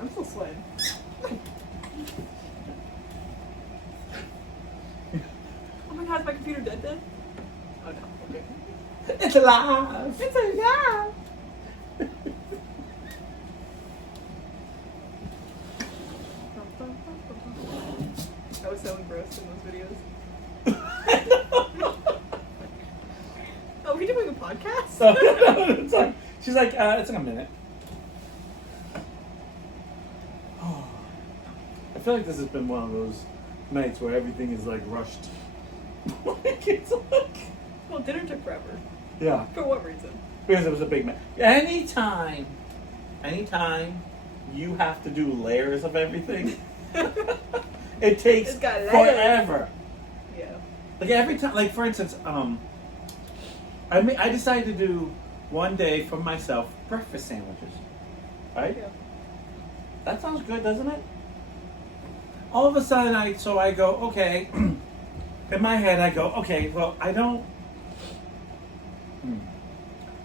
I'm still sweating. Oh my god, is my computer dead? Oh no, okay. It's alive. It's alive. I was so engrossed in those videos. Oh, we doing a podcast? So, it's like, she's like, it's like a minute. Oh, I feel like this has been one of those nights where everything is like rushed. Like, it's like, Well, dinner took forever. yeah, For what reason? because it was a big man. Anytime you have to do layers of everything, it takes It's got layers. forever. Yeah. Like every time, like for instance, I decided to do one day for myself breakfast sandwiches, right? Yeah. That sounds good, doesn't it? All of a sudden, I go, okay. In my head, I go, okay. Well, I don't.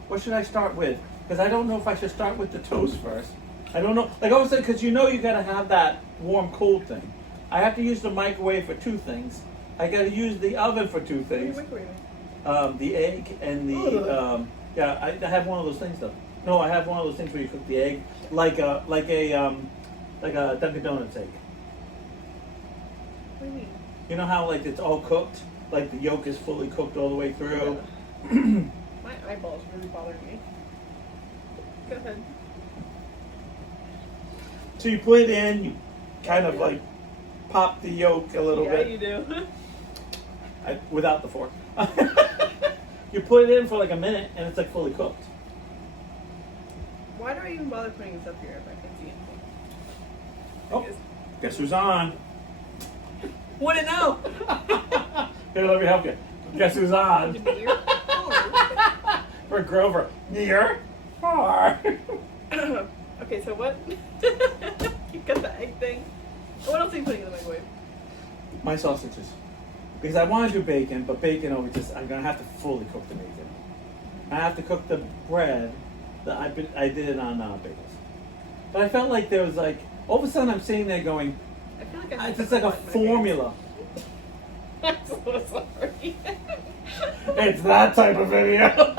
What should I start with? Because I don't know if I should start with the toast first. I don't know. Like all of a sudden, because you gotta have that warm cold thing. I have to use the microwave for two things. I gotta use the oven for two What are you things. microwaving? The egg and the yeah. I have one of those things though. No, I have one of those things where you cook the egg like a Dunkin' Donuts egg. What do you mean? You know how like it's all cooked, like the yolk is fully cooked all the way through. My eyeballs really bothering me. Go ahead. So you put it in, you kind of like pop the yolk a little Yeah, bit you do. without the fork. You put it in for like a minute, and it's like fully cooked. Why do I even bother putting this up here if I can't see anything? Oh, guess who's on? Wouldn't know. Here, let me help you. Guess who's on? Near? For Grover. Near? Far. Okay, so what? You got the egg thing. What else are you putting in the microwave? My sausages. Because I want to do bacon, but bacon I'm going to have to fully cook the bacon. I have to cook the bread that I did it on bagels. But I felt like there was like, all of a sudden I'm sitting there going, I feel like I it's just like a formula. I'm so sorry. It's that type of video.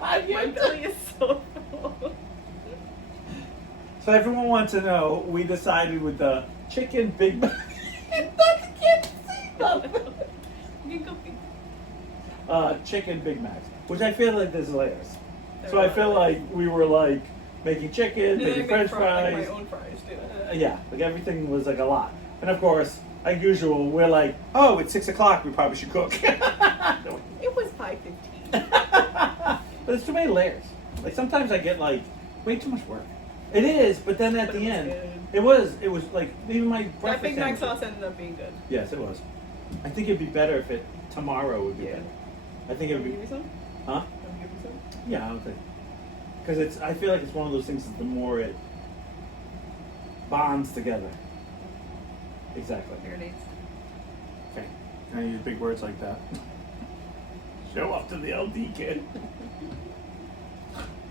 My belly is so full. So everyone wants to know, we decided with the chicken Big Mac. That's a kid see You can go chicken Big Macs, which I feel like there's layers. There So I are feel like we were like making chicken, And then I making make French like fries. my own fries too. Yeah, like everything was like a lot. And of course, like usual, we're like, oh, it's 6 o'clock. We probably should cook. It was 5:15. But it's too many layers. Like sometimes I get like way too much work. It is, but then at But the it was end, good. it was like even my That breakfast Big Mac sandwich- sauce ended up being good. Yes, it was. I think it'd be better if it tomorrow would be Yeah. better. I think it Can would you be. give me some? Huh? Can you give me some? Yeah, I don't think. Because it's. I feel like it's one of those things that the more it bonds together. Exactly. Marinates. Okay. Can I use big words like that? Show off to the LD kid.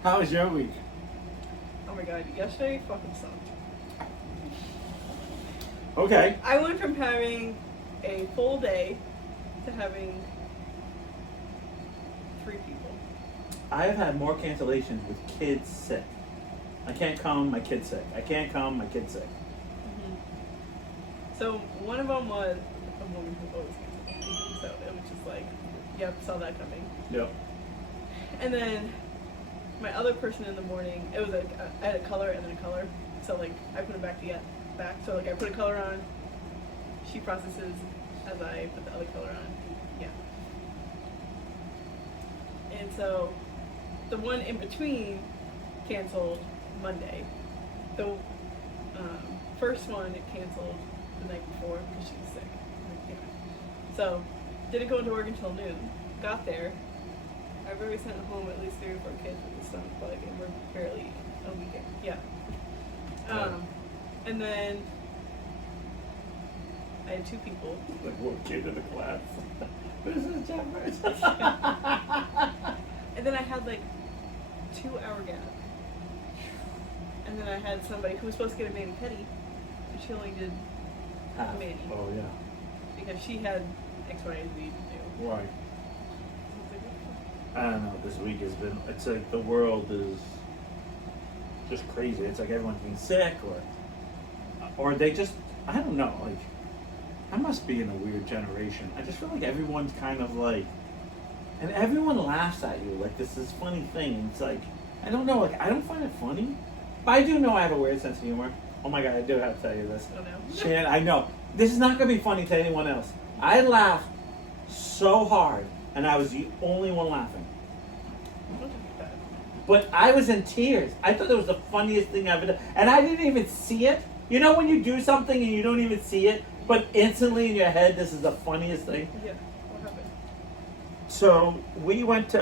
How was your week? Oh my god, yesterday fucking sucked. Okay. I went from having a full day to having 3 people. I have had more cancellations with kids sick. I can't come, my kid's sick. I can't come, my kid's sick. So one of them was a woman who always canceled. So it was just like, yep, saw that coming. Yep. And then my other person in the morning, it was like I had a color and then a color. So like I put it back. So like I put a color on, she processes as I put the other color on. Yeah. And so the one in between canceled Monday. The first one it canceled the night before because she was sick. Yeah. So didn't go into work until noon. Got there. I've already sent home at least 3 or 4 kids with the stomach bug, and we're barely a weekend. Yeah. And then I had 2 people. Like one kid in the class. This is Jeffers. And then I had like 2-hour gap. And then I had somebody who was supposed to get a mani-pedi, but she only did Half. mani Oh yeah. because she had X, Y, and Z to do. Right. I don't know. This week has been. It's like the world is just crazy. It's like everyone's being sick, or they just. I don't know. Like, I must be in a weird generation. I just feel like everyone's kind of like, and everyone laughs at you like this is funny thing. And it's like, I don't know. Like, I don't find it funny, but I do know I have a weird sense of humor. Oh my god, I do have to tell you this. Oh no. Shan, I know this is not gonna be funny to anyone else. I laughed so hard, and I was the only one laughing. But I was in tears. I thought it was the funniest thing I've ever done. And I didn't even see it. You know when you do something and you don't even see it, but instantly in your head, this is the funniest thing? Yeah. What happened? So we went to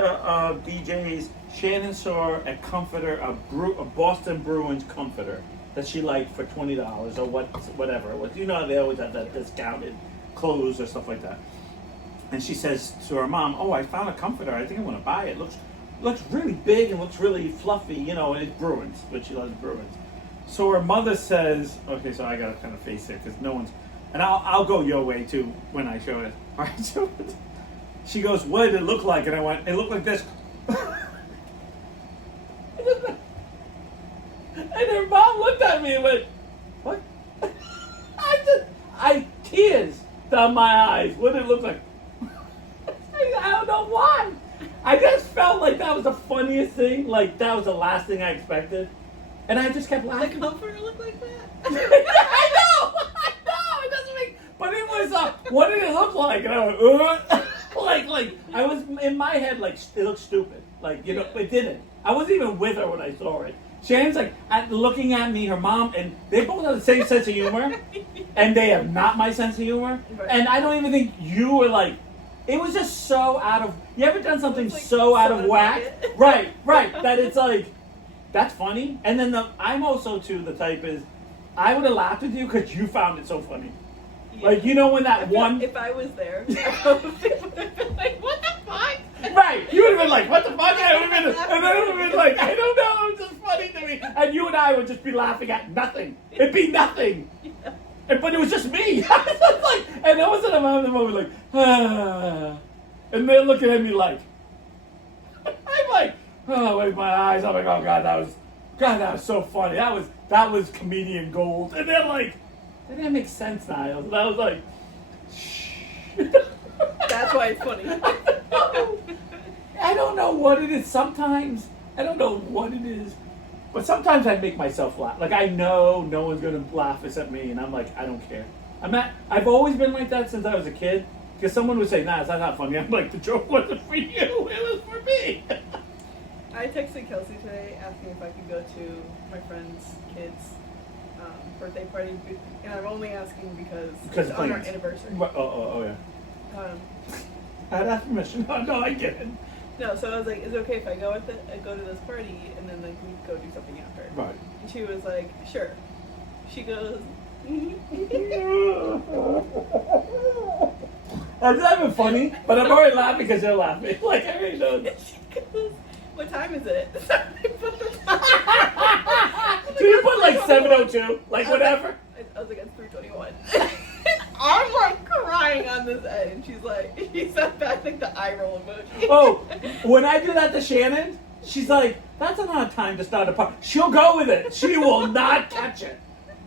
BJ's. Shannon saw a comforter, a Boston Bruins comforter that she liked for $20 or whatever it was. You know they always have that discounted clothes or stuff like that. And she says to her mom, "Oh, I found a comforter. I think I want to buy it. Looks really big and looks really fluffy, you know, and it's Bruins, but she loves Bruins." So her mother says, okay, so I got to kind of face it because no one's, and I'll go your way too when I show it. All right, so she goes, "What did it look like?" And I went, "It looked like this." And her mom looked at me and went, "What?" I tears down my eyes. What did it look like? I don't know why. I just felt like that was the funniest thing. Like that was the last thing I expected, and I just kept The laughing. comforter looked like that? I know. It doesn't make. But it was. What did it look like? And I went, like I was in my head. Like it looked stupid. Like you know, it didn't. I wasn't even with her when I saw it. Shannon's like looking at me, her mom, and they both have the same sense of humor, and they have not my sense of humor. Right. And I don't even think you were like. It was just so out of. You ever done something Like so out of so whack? immediate. Right. That it's like, that's funny. And then I'm also too the type is, I would have laughed with you because you found it so funny. Yeah. Like you know when I that feel one. if I was there, I probably would have been like, what the fuck? Right, you would have been like, "What the fuck?" And I would have been, and then it would have been like, "I don't know, it was just funny to me." And you and I would just be laughing at nothing. It'd be nothing. Yeah. But it was just me. I was just like, and I was in a moment like, ah. And they're looking at me like, I'm like, oh, with my eyes. I'm like, oh God, that was so funny. That was comedian gold. And they're like, that didn't make sense, Niles. And I was like, shh. That's why it's funny. I don't know what it is. Sometimes I don't know what it is. But sometimes I make myself laugh. Like I know no one's gonna laugh at me, and I'm like, I don't care. I've always been like that since I was a kid. Because someone would say, "Nah, it's not funny." I'm like, the joke wasn't for you. It was for me. I texted Kelsey today asking if I could go to my friend's kid's birthday party, and I'm only asking because it's on our plans. anniversary. Oh yeah. Um, I had asked permission. No, I get it. no, so I was like, "Is it okay if I go with it? I go to this party, and then like we go do something after?" Right. And she was like, "Sure." She goes. That's not even funny, but I'm already laughing because you're laughing. Like I already know. She goes, "What time is it?" So I put the Do you put like 7:02, like whatever? I was like, "It's 3:21." I'm like crying on this end, and she's like, she sent back like the eye roll emoji. Oh, when I do that to Shannon, she's like, "That's not a time to start a party." She'll go with it. She will not catch it.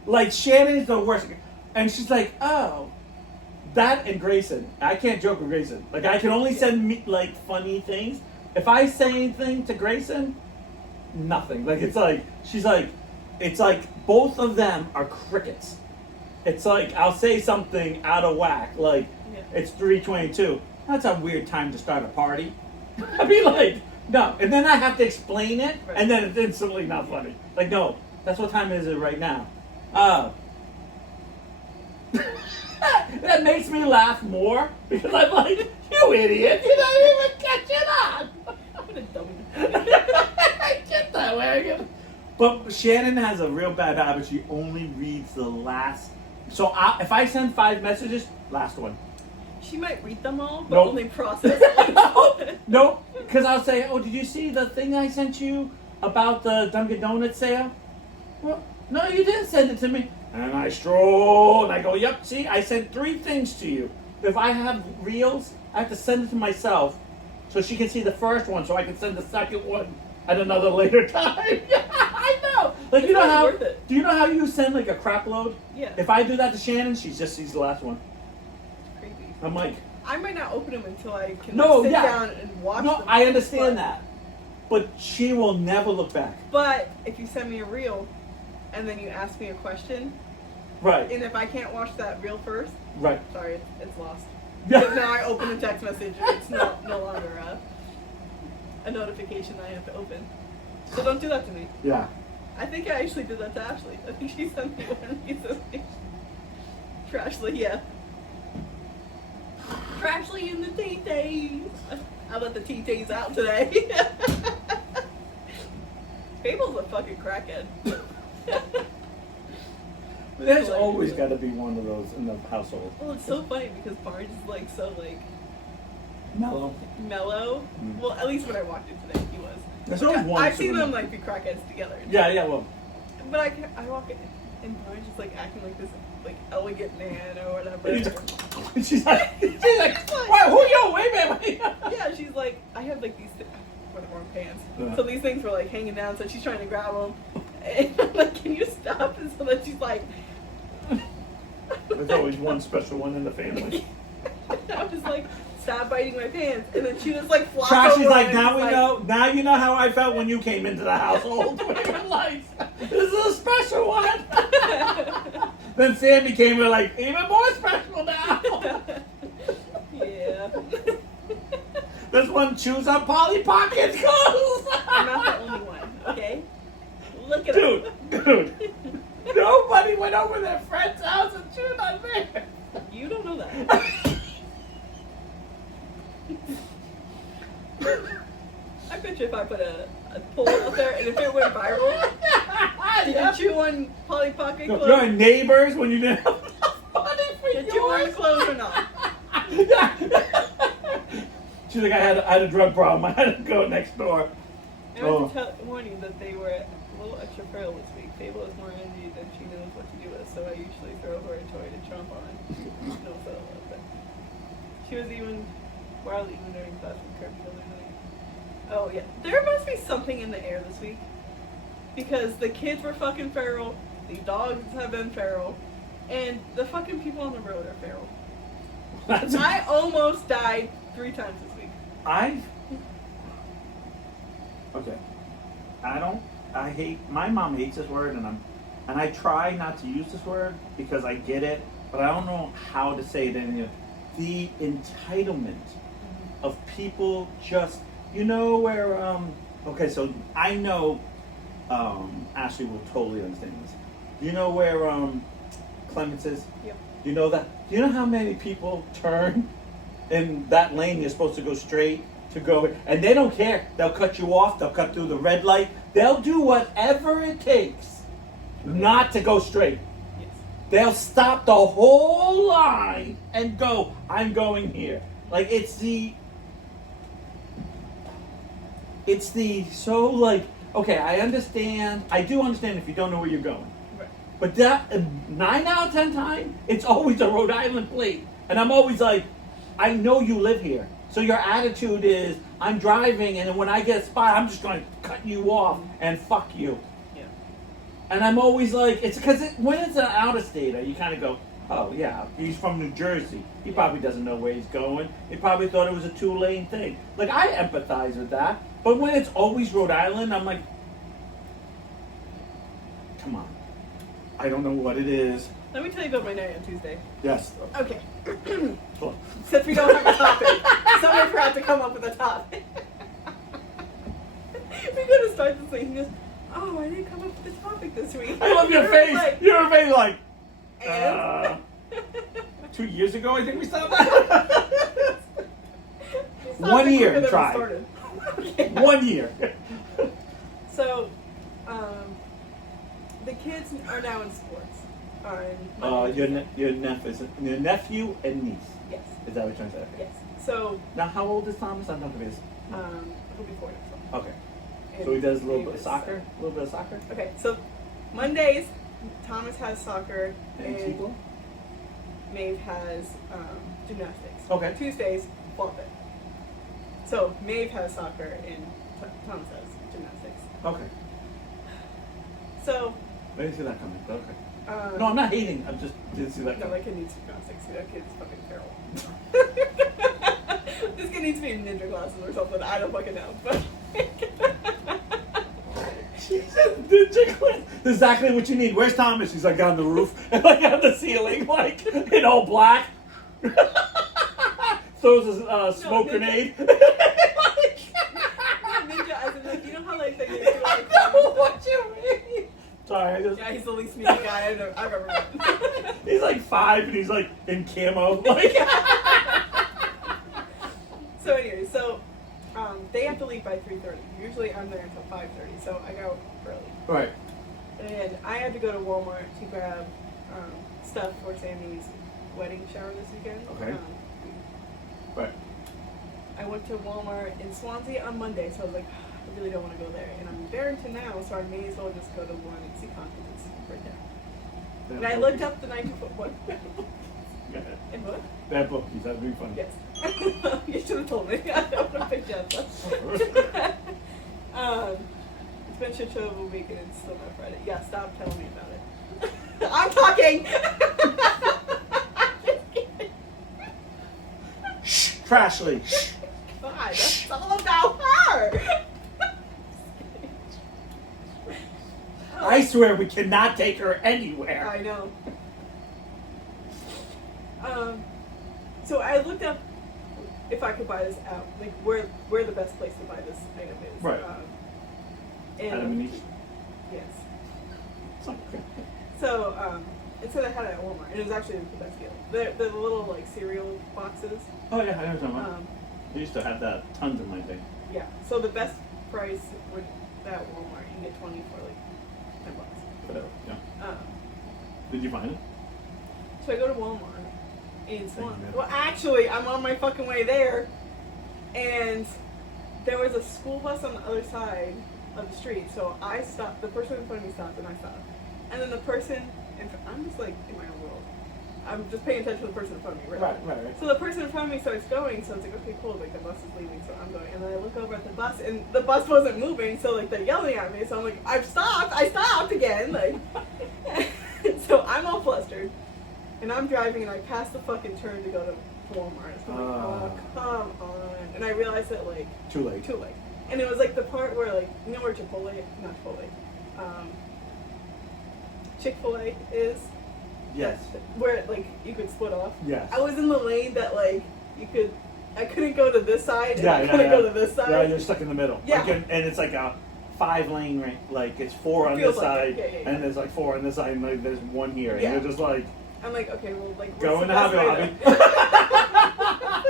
Like Shannon is the worst, and she's like, "Oh." That and Grayson. I can't joke with Grayson. Like I can only send me like funny things. If I say anything to Grayson, nothing. Like it's like she's like, it's like both of them are crickets. It's like I'll say something out of whack, like it's 3:22. That's a weird time to start a party. I'd be like, no, and then I have to explain it, and then it's instantly not funny. Like no, that's what time is it right now? That makes me laugh more because I'm like, you idiot, you don't even catch it on. What a dummy. I get that way. But Shannon has a real bad habit. She only reads the last. So if I send 5 messages, last one. She might read them all, but Nope. only process them. No, because I'll say, "Oh, did you see the thing I sent you about the Dunkin' Donuts sale?" Well, no, you didn't send it to me. And I stroll, and I go, yep, see, I sent 3 things to you. If I have reels, I have to send it to myself so she can see the first one so I can send the second one at another later time. Yeah, I know. Like, It's you know not how, worth it. do you know how you send like a crap load? Yeah. If I do that to Shannon, she just sees the last one. Creepy. I'm like, I might not open them until I can No, sit yeah. down and watch no, them. I understand but, that. But she will never look back. But if you send me a reel and then you ask me a question, Right, and if I can't watch that reel first, right. sorry, it's lost. Yeah. Because now I open a text message and it's no longer a notification I have to open. So don't do that to me. Yeah. I think I actually did that to Ashley. I think she sent me one recently. Trashly, yeah. Trashly in the T-Tays. I let the T-Tays out today. Fable's a fucking crackhead. There's always got to be one of those in the household. Well, it's so funny because Barnes is like so like Mellow. mellow. Mm. Well, at least when I walked in today, he was. There's always one. I've seen sort of- them like be crackheads together. Yeah, well. But I walk in and Barnes is like acting like this like elegant man or whatever. And she's like, why, who you? Wait a minute. Yeah, she's like, I have like these whatever on pants. Yeah. So these things were like hanging down, so she's trying to grab them. And I'm like, can you stop? And so then she's like, There's always one special one in the family. I was like, stop biting my pants. And then she was like, flop Trashy's over like, and now was we know. Now you know how I felt when you came into the household. Wearing lights. This is a special one. Then Sammy came with like even more special now. Yeah. This one chews on Polly Pockets clothes. I'm not the only one, okay? Look at Dude. Nobody went over their friend's house and chewed on me. You don't know that. I bet you if I put a poll out there and if it went viral, did you chew on Polly Pocket clothes? Your neighbors when you didn't have enough money for Did you wear yours. clothes or not? She's like, I had a drug problem. I had to go next door. I want to warn you that they were a little extra frail this week. Fable has more energy than she knows what to do with, so I usually throw her a toy to trump on. No fellow, but she was even wildly even during class with Kirby the other night. Oh yeah, there must be something in the air this week because the kids were fucking feral, the dogs have been feral, and the fucking people on the road are feral. I almost died 3 times this week. Okay. I hate, my mom hates this word and I try not to use this word because I get it, but I don't know how to say it in the entitlement of people just, you know where, okay, so I know, Ashley will totally understand this. Do you know where, Clements is? Yep. Do you know that? Do you know how many people turn in that lane you're supposed to go straight to go, and they don't care. They'll cut you off. They'll cut through the red light. They'll do whatever it takes not to go straight. Yes. They'll stop the whole line and go, I'm going here. Like so like, okay, I understand. I do understand if you don't know where you're going. Right. But that 9 out of 10 times, it's always a Rhode Island plate. And I'm always like, I know you live here. So your attitude is, I'm driving, and when I get a spot, I'm just going to cut you off and fuck you. Yeah. And I'm always like, it's because when it's an out-of-stater, you kind of go, oh yeah, he's from New Jersey. He probably doesn't know where he's going. He probably thought it was a 2-lane thing. Like, I empathize with that. But when it's always Rhode Island, I'm like, come on. I don't know what it is. Let me tell you about my night on Tuesday. Yes. Okay. Cool. Since we don't have a topic, someone forgot to come up with a topic. We're gonna start this thing. He goes, "Oh, I didn't come up with a topic this week." I love your You're face. like, Your face like, and? 2 years ago, I think we stopped that. It's 1 not the year, quicker than we try. started. Okay. 1 year. So, the kids are now in sports. Are in Monday, Your nephew and niece. Yes. Is that what you're trying to say? Yes. So, Now, how old is Thomas? I don't know if he is. he'll be 4 next month. Okay. And So he does a little he bit of was, soccer? A little bit of soccer? Okay, so Mondays, Thomas has soccer And and sequel? Maeve has gymnastics. Okay. Tuesdays, flop it. So Maeve has soccer and Thomas has gymnastics. Okay. So, I didn't see that coming, but okay. um, No, I'm not hating. I just didn't see that no, coming. that kid needs gymnastics. That kid's fucking feral. This kid needs to be in ninja classes or something. I don't fucking know. But Jesus, ninja class. Exactly what you need. Where's Thomas? He's like on the roof, and like on the ceiling, like in all black. Throws a smoke ninja. grenade. ninja, as in, like, you know how like they do like. What you mean? Sorry, I just. Yeah, he's the least mean guy I've ever met. He's like 5 and he's like in camo. Like. So anyway, they have to leave by 3:30. Usually I'm there until 5:30, so I go early. Right. And I had to go to Walmart to grab stuff for Sammy's wedding shower this weekend. Okay. Right. I went to Walmart in Swansea on Monday, so I was like, I really don't want to go there. And I'm in Barrington now, so I may as well just go to one and see because it's right there. And I looked up the 9 to 4. What? Go ahead. And what? Bad bookies. That'd be funny. Yes. You should have told me. I don't want to pick Jeff. It's been shit show of a week and it's still not Friday. Yeah, stop telling me about it. I'm talking! Shh, Trashly. Shh. God, that's all about her! I swear we cannot take her anywhere. I know. So I looked up if I could buy this out, like where the best place to buy this item is. Right. And Adam and Eve. yes. It's okay. So it said I had it at Walmart, and it was actually the best deal. The little like cereal boxes. Oh yeah, I know what you're talking about. Um, I used to have that tons in my day. yeah. So the best price would at Walmart, you can get 20 for like $10. Whatever. Yeah. Um, Did you find it? So I go to Walmart in Swan. Thank you. Well, actually, I'm on my fucking way there, and there was a school bus on the other side of the street. So I stopped. The person in front of me stopped, and I stopped. And then the person, I'm just like in my own world. I'm just paying attention to the person in front of me, right? Right. So the person in front of me starts going, so it's like, okay, cool, like the bus is leaving, so I'm going. And then I look over at the bus, and the bus wasn't moving, so like they're yelling at me, so I'm like, I stopped again, like. So I'm all flustered, and I'm driving, and I pass the fucking turn to go to Walmart. So I'm like, oh, come on. And I realized that, like, Too late. And it was like the part where, like, you know where Chick-fil-A is? Yes. Where, like, you could split off? Yes. I was in the lane that, like, I couldn't go to this side, and I couldn't go to this side. Yeah, you're stuck in the middle. Yeah. Like, and it's like a 5-lane, right? Like it's 4 on Feels this like side, it. Yeah. and there's like 4 on this side, and like there's 1 here, Yeah. and you're just like, I'm like, okay, well, like, go what's in the the best Hobby way Lobby.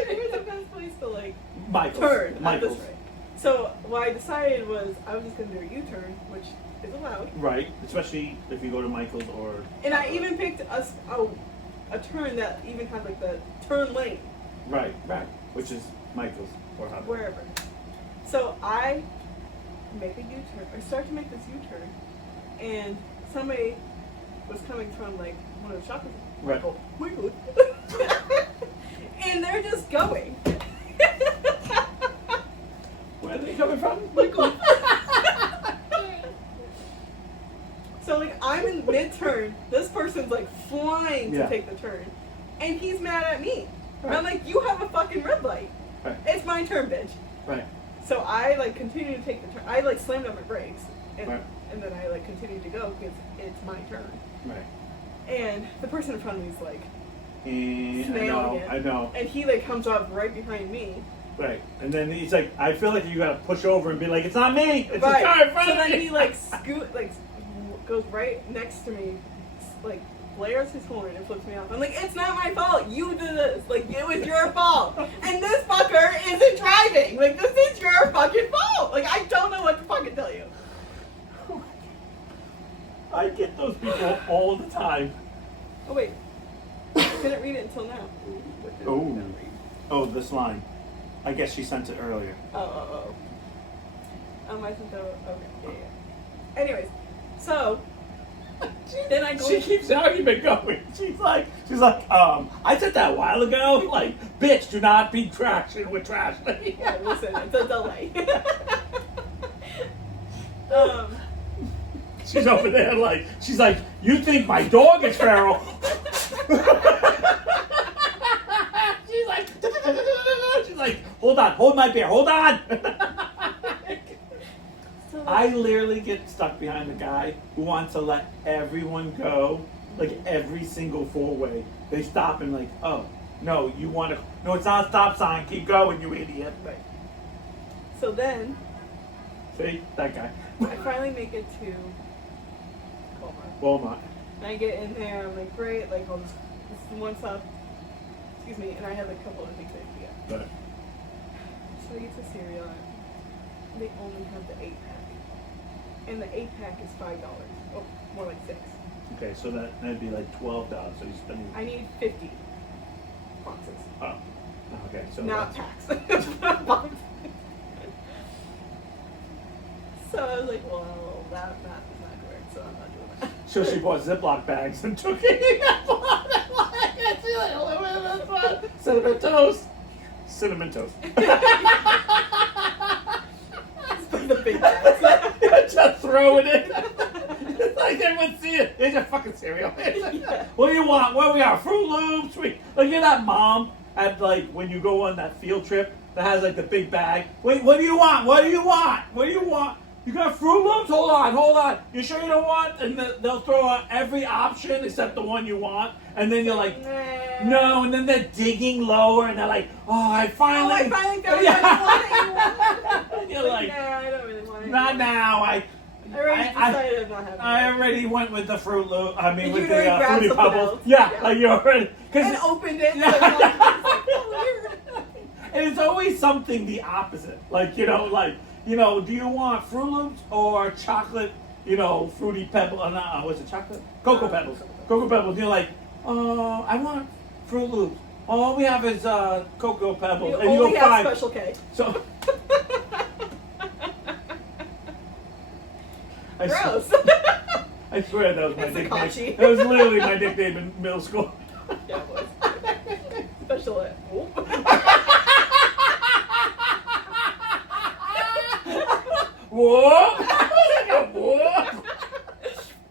Where's the best place to, like, Michael's. turn at Michael's. this rate? So what I decided was I was just gonna do a U-turn, which is allowed. Right, especially if you go to Michael's or. And I even picked a turn that even had like the turn lane, Right, which is Michael's or Hobby. wherever. So I make a U-turn. I start to make this U-turn, and somebody was coming from like one of the shopping. Right. Michael. And they're just going. Where are they coming from? Michael. So like I'm in mid-turn, this person's like flying to Yeah. take the turn, and he's mad at me. Right. I'm like, you have a fucking red light. Right. It's my turn, bitch. Right. So I like continue to take the turn. I like slammed on my brakes, and Right. and then I like continued to go because it's my turn. Right. And the person in front of me is like, And Snailing it. I know. and he like comes up right behind me. Right. And then he's like, I feel like you gotta push over and be like, it's not me. It's Right. the car in front So of then me. he like goes right next to me, like blares his horn and flips me off. I'm like, it's not my fault. You did this. Like, it was your fault. And this fucker isn't driving. Like, this is your fucking fault. Like, I don't know what to fucking tell you. I get those people all the time. Oh wait, I couldn't read it until now. What did I Oh. not read? Oh, this line. I guess she sent it earlier. Oh. I sent that. Okay. Yeah. Anyways, so Then I go. She keeps the argument going. She's like, I said that a while ago. Like, bitch, do not be trashing with trash. Yeah, listen, it's a delay. She's over there like, she's like, you think my dog is feral? She's like, hold on, hold my beer, hold on. So, I literally get stuck behind the guy who wants to let everyone go, like every single four-way. They stop and like, oh, no, you want to, no, it's not a stop sign, keep going, you idiot. right. So then, See, that guy. I finally make it to Walmart. Walmart. And I get in there, I'm like, great, like, I'll just, this is one stop, excuse me, and I have a couple of things I have to get. But So I get the cereal, and they only have the 8-pack. And the 8-pack is $5. Oh, more like 6. okay, so that'd be like $12. So you're spending. I need 50 boxes. Oh, okay. So Not that's- packs. Boxes. So I was like, well, that math is not correct, so I'm not doing that. So she bought Ziploc bags and took it. Cinnamon toast. Cinnamon toast. The big bags. Just throw it in. It's like everyone see it. Here's your fucking cereal. Yeah. What do you want? What do we got? Fruit Loops. Like you're that mom at like when you go on that field trip that has like the big bag. Wait, what do you want? What do you want? What do you want? You got Fruit Loops? Hold on. You sure you don't want? And they'll throw out every option except the one you want. And then you're like, no. And then they're digging lower and they're like, oh, I finally got it. Yeah. I And you're like, nah, I don't really want it. not now. I already decided I'm not having I it. already went with the Fruit Loop. I mean, Did with you the already grab Fruity something Pebbles. else? Yeah, Yeah. like you already. And opened it. Yeah. So it's like, oh, weird. And it's always something the opposite. Like, do you want Fruit Loops or chocolate, Fruity Pebbles? What's it, chocolate? Cocoa Pebbles. Cocoa Pebbles. You're like, I want Fruit Loops. All we have is Cocoa Pebbles. You and only you'll have find. Special K. So. I swear- Gross. I swear that was my It's a nickname. Kachi. That was literally my nickname in middle school. Yeah, it was. Special ed. Oh. Whoa! Whoa!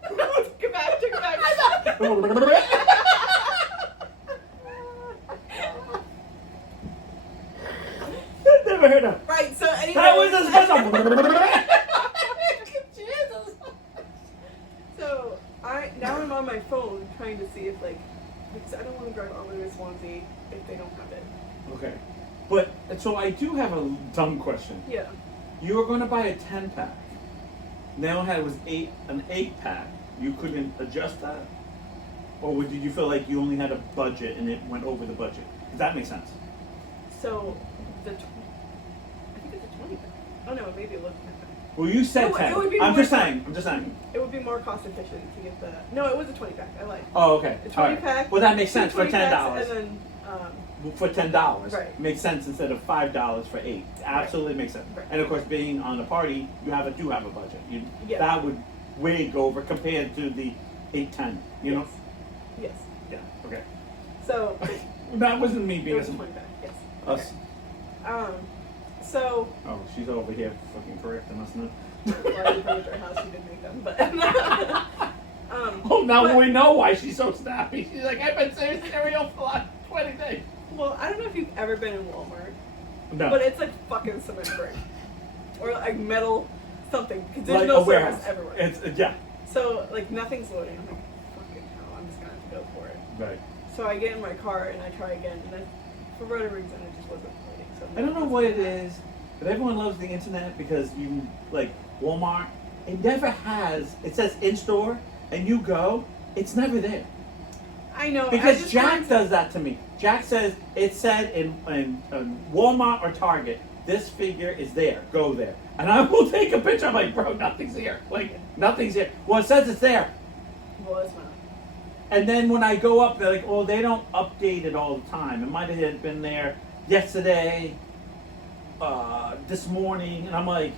Take it back. Never heard of. Right, so anyway. That was a special. Jesus. So now I'm on my phone trying to see if because I don't want to drive all the way to Swansea if they don't have it. Okay, but so I do have a dumb question. Yeah. You were going to buy a 10-pack. Now it was an 8-pack. You couldn't adjust that, or did you feel like you only had a budget and it went over the budget? Does that make sense? So I think it's a 20 pack. Oh no, maybe it wasn't. Well, you said It 10. would be I'm more- just saying. It would be more cost efficient to get the. No, it was a 20 pack. I lied. Oh, okay. A 20 All right. pack. Well, that makes two sense for 20 packs, $10. And then For $10, Right. makes sense instead of $5 for 8. Absolutely makes sense. Right. And of course, being on the party, you do have a budget. Yeah. That would wig over compared to the 8-10. You know? Yes. Yeah. Okay. So That wasn't me it being was a a 20 pack. Yes. us. So Oh, she's over here fucking correcting us now. well, I didn't know at her house. She didn't make them, but. Oh, now but- we know why she's so snappy. She's like, I've been saying cereal for like 20 days. Well, I don't know if you've ever been in Walmart, No. but it's like fucking cement brick or like metal something because there's like no a warehouse. service everywhere. It's yeah. So like nothing's loading. I'm like, fucking hell, I'm just gonna have to go for it. Right. So I get in my car and I try again, and then for whatever reason it just wasn't loading. So I don't know what it is, but everyone loves the internet because you like Walmart. It never has. It says in store, and you go. It's never there I know I because just Jack wanted- does that to me. Jack says it said in Walmart or Target. This figure is there. Go there, and I will take a picture. I'm like, bro, nothing's here. Like nothing's here. Well, it says it's there. Well, it's not. And then when I go up, they're like, oh, they don't update it all the time. It might have been there yesterday, this morning, and I'm like,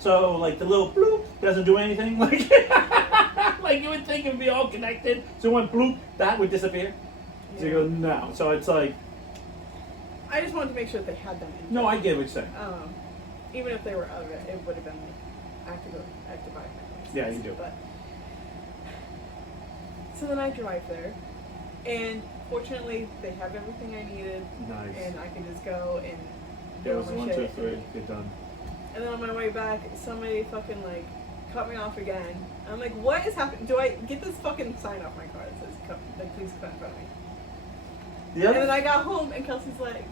so like the little bloop doesn't do anything, like Like you would think it would be all connected. So when bloop, that would disappear. So you go, no. So it's like, I just wanted to make sure that they had them in. no, I get what you're saying. Even if they were out of it, it would have been like activated. Yeah, you do. But so then I drive there, and fortunately they have everything I needed, Nice. and I can just go and It do was my 1, 2, shit. 3. Get done. And then on my way back, somebody fucking like cut me off again. And I'm like, what is happening? Do I get this fucking sign off my car that says, please cut in front of me? The And then other, I got home, and Kelsey's like,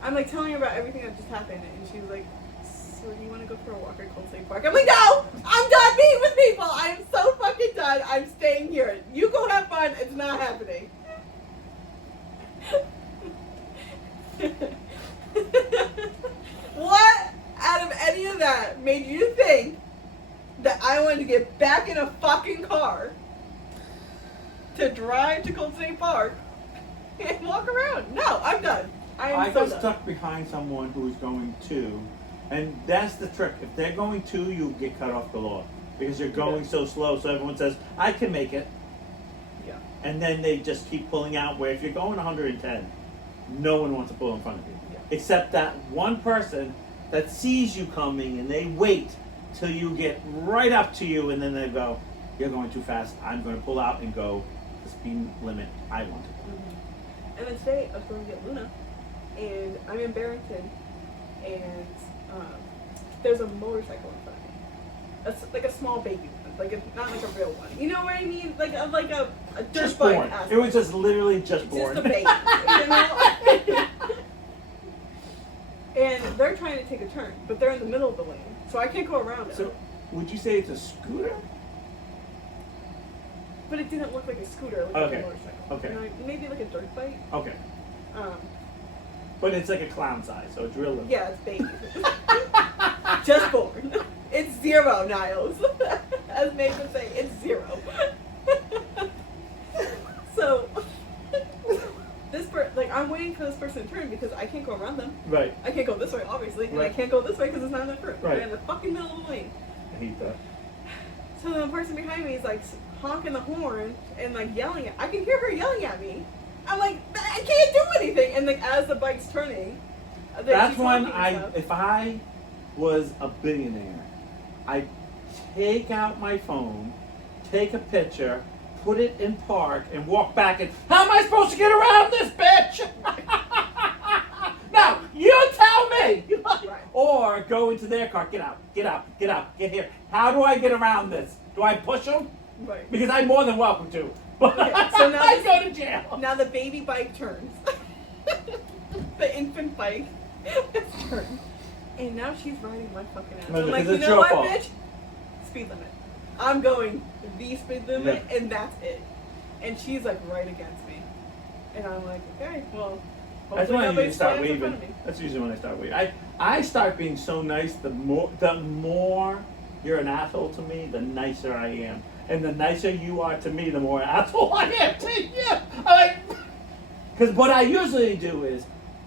I'm like telling her about everything that just happened, and she was like, so do you want to go for a walk at Cold State Park? I'm like, no! I'm done being with people! I'm so fucking done. I'm staying here. You go have fun. It's not happening. What out of any of that made you think that I wanted to get back in a fucking car to drive to Cold State Park and walk around? No, I'm done. I I am so got done. stuck behind someone who's going to, and that's the trick. If they're going to, you get cut off the law because you're going so slow. So everyone says, I can make it. Yeah. And then they just keep pulling out where if you're going 110, no one wants to pull in front of you. Yeah. Except that one person that sees you coming and they wait till you get right up to you and then they go, you're going too fast. I'm going to pull out and go the speed limit I want to go. Mm-hmm. And then today I was going to get Luna, and I'm in Barrington, and there's a motorcycle in front of me. Like a small baby one, not like a real one. You know what I mean? Like a dirt Just bike. born. aspect. It was just literally just It's born. just a baby, you know? And they're trying to take a turn, but they're in the middle of the lane, so I can't go around it. So, would you say it's a scooter? But it didn't look like a scooter, it looked like Okay. a motorcycle. Okay. You know, maybe like a dirt bike. Okay. Um, But it's like a clown size, so it's real little. yeah, it's baby. Just born. It's 0, Niles. As Meg would say, it's 0. So, I'm waiting for this person to turn because I can't go around them. Right. I can't go this way, obviously, and I Right. can't go this way because it's not enough room. Right. They're in the fucking middle of the lane. I hate that. So the person behind me is like honking the horn and like yelling at. I can hear her yelling at me. I'm like, I can't do anything. And like as the bike's turning, That's she's when honking and stuff. if I was a billionaire, I'd take out my phone, take a picture, put it in park, and walk back and, how am I supposed to get around this bitch? Now, you tell me! Right. Or go into their car, get out, get here. How do I get around this? Do I push them? Right. Because I'm more than welcome to. But Okay, so now I this- go to jail. Now the baby bike turns. The infant bike has turned. And now she's riding my fucking ass. No, I'm like, because you it's know your what, fault. bitch? Speed limit. I'm going the speed limit, Yeah. and that's it. And she's like right against me. And I'm like, okay, well, That's hopefully when I nobody's usually start flying in front waving. of me. That's usually when I start waving. I start being so nice. The more you're an asshole to me, the nicer I am. And the nicer you are to me, the more asshole I am to you. Because what I usually do is,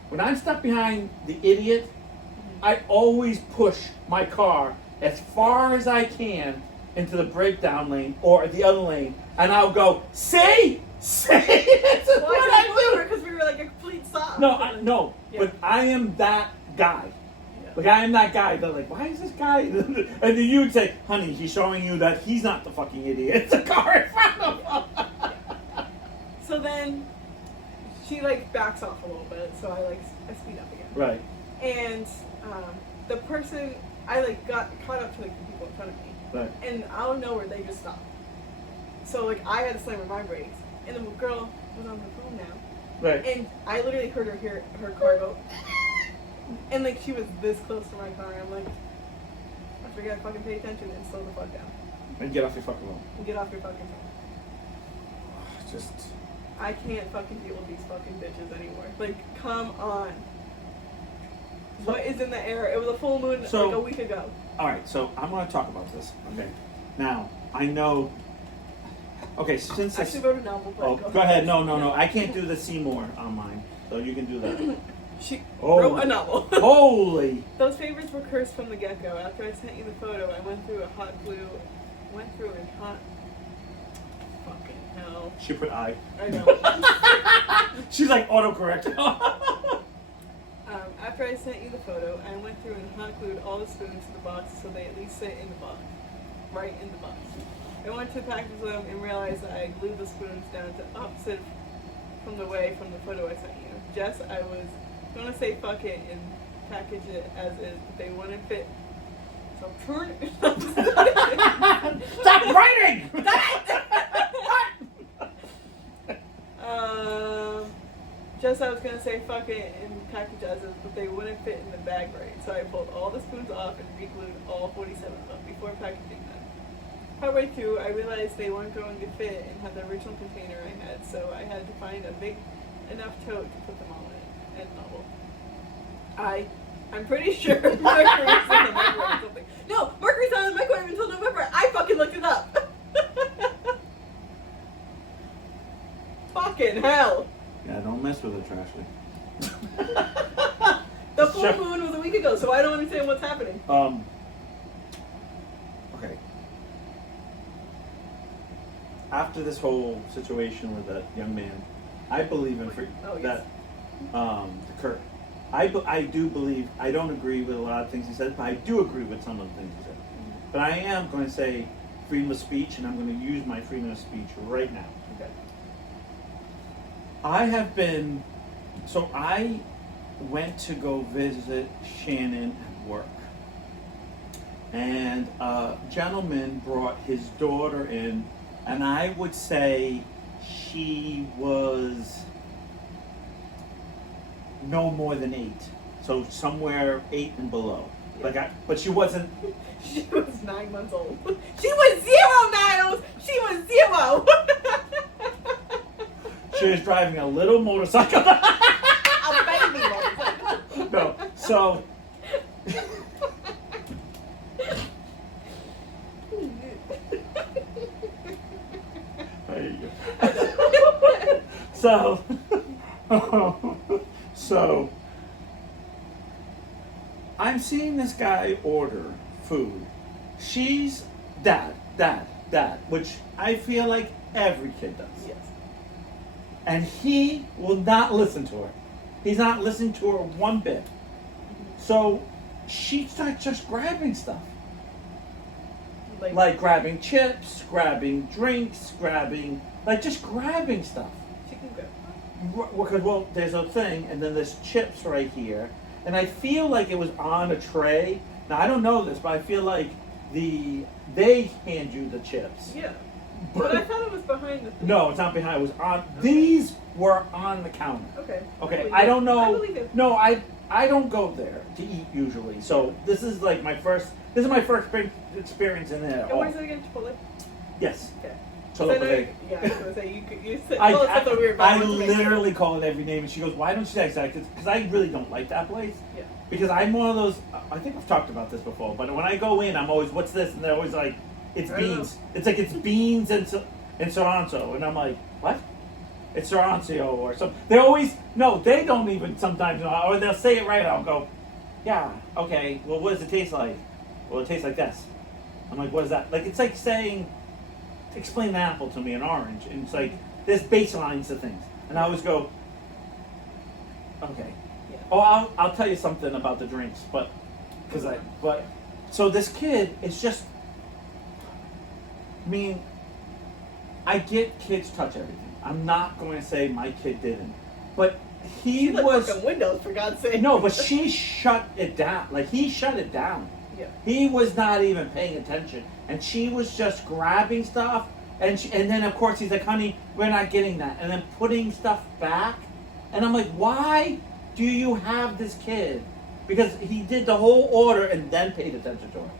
when I'm stuck behind the idiot, I always push my car as far as I can into the breakdown lane or the other lane, and I'll go, see? This is Well, what I I do. because we were like a complete stop. No, Yeah. but I am that guy. Yeah. Like, I am that guy. They're like, why is this guy? And then you'd say, honey, he's showing you that he's not the fucking idiot. It's a car in front of him. So then she like backs off a little bit, so I speed up again. Right. And the person, I like got caught up to like the people in front of me, Right. and out of nowhere they just stopped. So like I had to slam on my brakes, and the girl was on her phone now, Right. and I literally heard her hear her car go, and like she was this close to my car. I'm like, I forgot to fucking pay attention and slow the fuck down And get off your fucking road. and get off your fucking phone. Just. I can't fucking deal with these fucking bitches anymore. Like, come on. What is in the air? It was a full moon So- like a week ago. All right, so I'm going to talk about this. Okay. Now, I know. Okay, since I this. should wrote a novel, but Oh, go ahead. No. I can't do the Seymour on mine, so you can do that. She Oh. wrote a novel. Holy. Those favorites were cursed from the get-go. After I sent you the photo, I went through a hot glue, went through and hot hell. She put I. I know. She's like autocorrect. After I sent you the photo, I went through and hot glued all the spoons to the box so they at least sit in the box. Right in the box. I went to package them and realized that I glued the spoons down to opposite from the way from the photo I sent you. Jess, I was gonna say fuck it and package it as is, but they wouldn't fit. So turn it. Stop writing! Just I was gonna say fuck it and package as is, but they wouldn't fit in the bag right. So I pulled all the spoons off and re-glued all 47 of them before packaging them. Partway through, I realized they weren't going to fit and had the original container I had, so I had to find a big enough tote to put them all in. And novel. I'm pretty sure Mercury's in the microwave or something. No, Mercury's not in the microwave until November. I fucking looked it up. Fucking hell. Yeah, don't mess with it, Trashley. The full moon was a week ago, so I don't understand what's happening. Okay. After this whole situation with that young man, I believe in that the Kurt. I do believe, I don't agree with a lot of things he said, but I do agree with some of the things he said. But I am going to say freedom of speech, and I'm going to use my freedom of speech right now. Okay. I went to go visit Shannon at work. And a gentleman brought his daughter in, and I would say she was no more than 8. So somewhere 8 and below. Yeah. But she wasn't. She was 9 months old. She was 0, Niles! She was 0! She was driving a little motorcycle. A baby motorcycle. No, so. There you go. So, I'm seeing this guy order food. She's dad, which I feel like every kid does. Yes. And he will not listen to her. He's not listening to her one bit. So she starts just grabbing stuff. Like grabbing chips, grabbing drinks, just grabbing stuff. Chicken grip. Well, there's a thing, and then there's chips right here. And I feel like it was on a tray. Now, I don't know this, but I feel like they hand you the chips. Yeah. But I thought it was behind the thing. No, it's not behind. It was on. Okay. These were on the counter. Okay. Okay. I don't know. I believe it. No, I don't go there to eat usually. So this is like my first. This is my first experience in there. And where's it again? Chipotle? Yes. Okay. Chipotle. Yeah, I was gonna say you said something weird. I literally call it every name, and she goes, "Why don't you say that?" Because I really don't like that place. Yeah. Because I'm one of those. I think I've talked about this before, but when I go in, I'm always, "What's this?" And they're always like, "It's beans." It's like it's beans and Soranzo, and I'm like, "What?" It's Soranzo or something. They always they don't even sometimes know, or they'll say it right. I'll go, "Yeah, okay. Well, what does it taste like?" "Well, it tastes like this." I'm like, "What is that?" Like it's like saying, explain an apple to me, an orange, and it's like there's baselines to things, and I always go, okay. Yeah. Oh, I'll tell you something about the drinks, so this kid is just. I mean, I get kids touch everything. I'm not going to say my kid didn't, but he was fucking Windows for God's sake. No, but she shut it down. Like he shut it down. Yeah. He was not even paying attention, and she was just grabbing stuff, and then of course he's like, "Honey, we're not getting that," and then putting stuff back, and I'm like, "Why do you have this kid?" Because he did the whole order and then paid attention to her,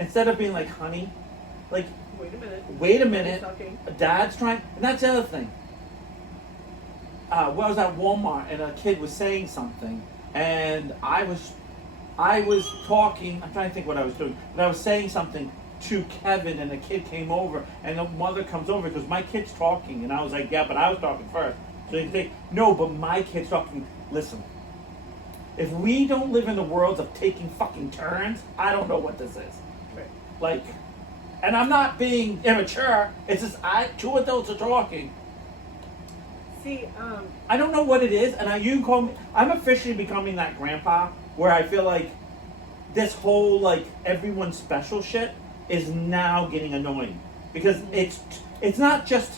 instead of being like, "Honey, like, wait a minute, Dad's trying," and that's the other thing. I was at Walmart and a kid was saying something, and I was talking. I'm trying to think what I was doing, but I was saying something to Kevin, and the kid came over, and the mother comes over because my kid's talking, and I was like, "Yeah, but I was talking first." So you think, "No, but my kid's talking." Listen, if we don't live in the world of taking fucking turns, I don't know what this is. Right. Like, And I'm not being immature. It's just two adults are talking. See, I don't know what it is, and you can call me. I'm officially becoming that grandpa where I feel like this whole like everyone's special shit is now getting annoying because it's not just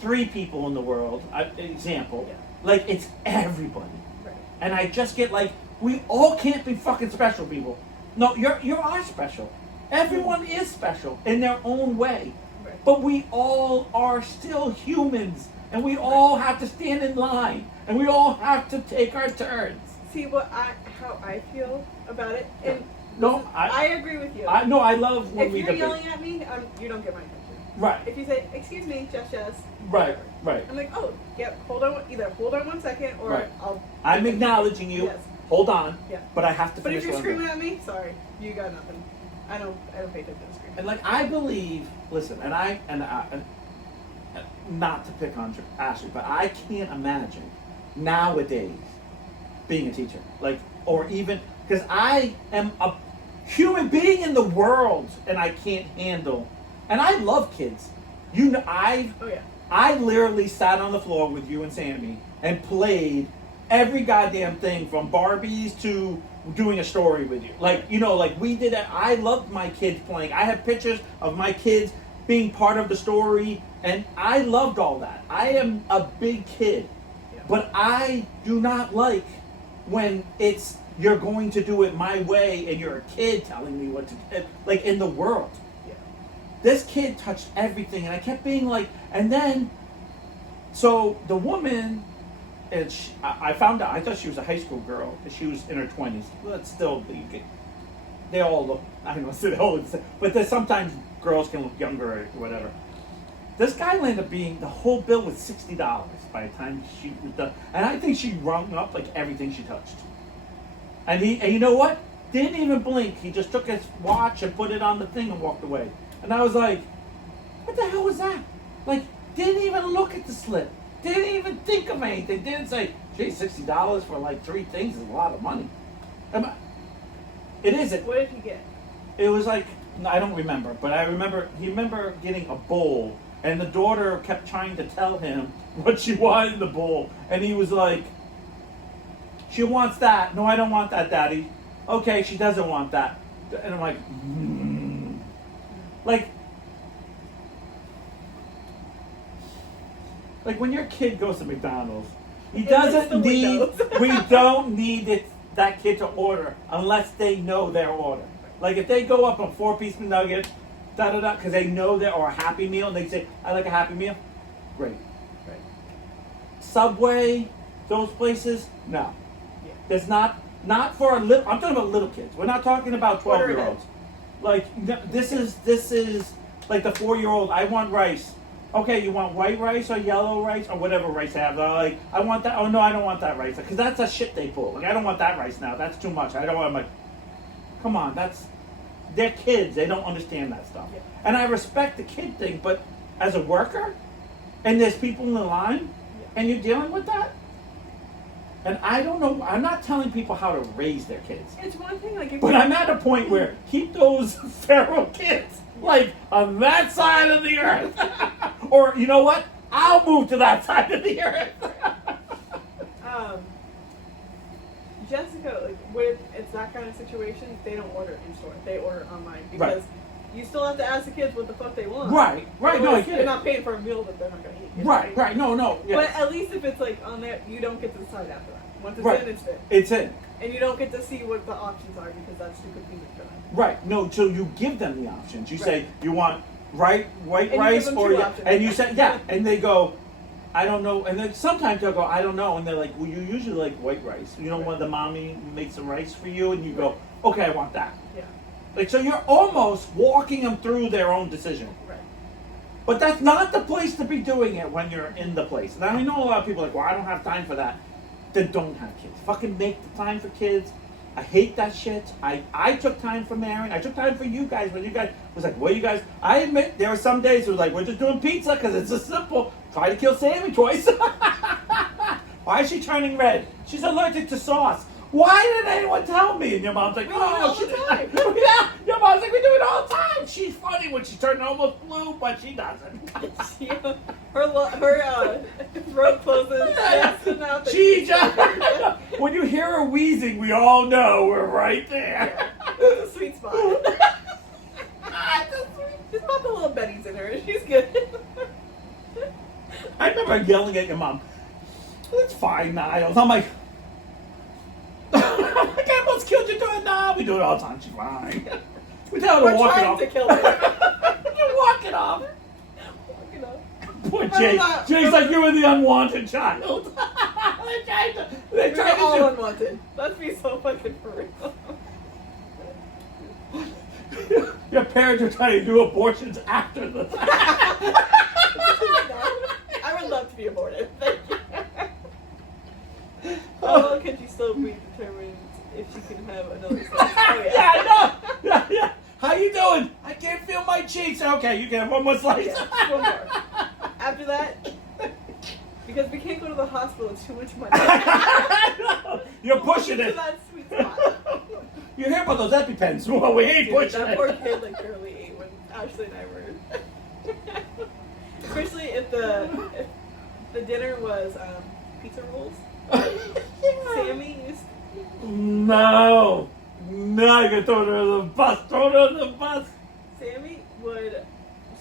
3 people in the world. Example, Yeah. like it's everybody, right. and I just get like we all can't be fucking special people. No, you are special. Everyone is special in their own way, Right. but we all are still humans. And we all have to stand in line, and we all have to take our turns. See how I feel about it, and No, I agree with you. I love when if we you're debate. yelling at me, you don't get my attention. Right, If you say, "Excuse me, just yes," right, whatever. right. I'm like, "Oh, yep. Hold on. Either hold on 1 second, or Right. I'll." I'm acknowledging you. Yes. Hold on. Yeah. But I have to But finish if you're what I'm doing. screaming at me, sorry, you got nothing. I don't pay attention to screaming. And like I believe, listen, and not to pick on Ashley, but I can't imagine nowadays being a teacher, like, or even because I am a human being in the world, and I can't handle. And I love kids. You know, Oh yeah. I literally sat on the floor with you and Sammy and played every goddamn thing from Barbies to doing a story with you. Like, you know, like we did it. I loved my kids playing. I have pictures of my kids being part of the story, and I loved all that. I am a big kid, Yeah. but I do not like when it's you're going to do it my way and you're a kid telling me what to do. Like in the world. Yeah. This kid touched everything, and I kept being like, and then, so the woman, and I found out, I thought she was a high school girl, and she was in her 20s. But still, they all look, I don't know, they all look the same. But there's sometimes girls can look younger or whatever. This guy ended up being, the whole bill was $60 by the time she was done. And I think she rung up like everything she touched. And you know what? Didn't even blink. He just took his watch and put it on the thing and walked away. And I was like, what the hell was that? Like, didn't even look at the slip. Didn't even think of anything. Didn't say, gee, $60 for like 3 things is a lot of money. It isn't. What did you get? It was like, I don't remember, but I remember, he remember getting a bowl, and the daughter kept trying to tell him what she wanted in the bowl. And he was like, she wants that. No, I don't want that, Daddy. Okay, she doesn't want that. And I'm like, like when your kid goes to McDonald's, he doesn't need, we don't need that kid to order unless they know their order. Like if they go up on 4-piece McNugget, because they know they're, or a Happy Meal, and they say, I like a Happy Meal, great. Right. Subway, those places, no. Yeah. There's not for a little, I'm talking about little kids. We're not talking about 12-year-olds. Like, this is like the 4-year-old, I want rice. Okay, you want white rice or yellow rice or whatever rice they have. They're like, I want that. Oh no, I don't want that rice because that's a shit they pull. Like I don't want that rice now. That's too much. I don't want. I'm like, come on, they're kids. They don't understand that stuff. Yeah. And I respect the kid thing, but as a worker, and there's people in the line, and you're dealing with that, and I don't know. I'm not telling people how to raise their kids, It's one thing like if but you- I'm at a point where keep those feral kids like on that side of the earth. Or you know what? I'll move to that side of the earth. Jessica, like with it's that kind of situation, they don't order in store. They order online because you still have to ask the kids what the fuck they want. Right. No, I Otherwise, get they're it. not paying for a meal that they're not going to eat. You know? Right. No. Yeah. But at least if it's like on there, you don't get to decide after that. Once it's Right. in, it's in. It's in. And you don't get to see what the options are because that's too confusing for them. Right. No, so you give them the options. You Right. say you want white And you rice give them or 2 yeah, options. and you say yeah, and they go, I don't know, and then sometimes they'll go, I don't know, and they're like, well, you usually like white rice. You know, Right. when the mommy makes the rice for you, and you go, okay, I want that. Yeah. Like so, you're almost walking them through their own decision. Right. But that's not the place to be doing it when you're in the place. And I know a lot of people are like, well, I don't have time for that. Then don't have kids. Fucking make the time for kids. I hate that shit. I took time for Marion. I took time for you guys when you guys was like, what you guys? I admit there were some days it was like, we're just doing pizza because it's just simple. Try to kill Sammy twice. Why is she turning red? She's allergic to sauce. why didn't anyone tell me? And your mom's like, We do it all she the did time. Yeah, your mom's like, we do it all the time. She's funny when she's turning almost blue, but she doesn't. Yeah, her throat closes just enough. that She she's just, so when you hear her wheezing, we all know we're right there. Yeah, it's a sweet spot. Just pop a little Betty's in her. She's good. I remember yelling at your mom, it's fine, Niles. I'm like, I almost killed your daughter. Nah, we do it all the time. She's fine. We tell her We're to walk it trying off. to kill her. You walk it off. Walk it off. Poor I'm Jake. not- Jake's like, you were the unwanted child. They We're tried to all do- unwanted. Let's be so fucking for real. Your parents are trying to do abortions after the I would love to be aborted. Thank you. How long can she still be determined if she can have another son? Oh, Yeah, I know. Yeah, yeah. How you doing? I can't feel my cheeks. Okay, you can have one more slice. Yeah, one more. After that, because we can't go to the hospital, it's too much money. You're pushing Into it. that sweet spot. You hear about those EpiPens? Well, we ain't Dude, pushing that poor it. kid like barely ate when Ashley and I were. Especially if the dinner was pizza rolls. Sammy used. No. No, you're gonna throw her under the bus. Throw her under the bus. Sammy would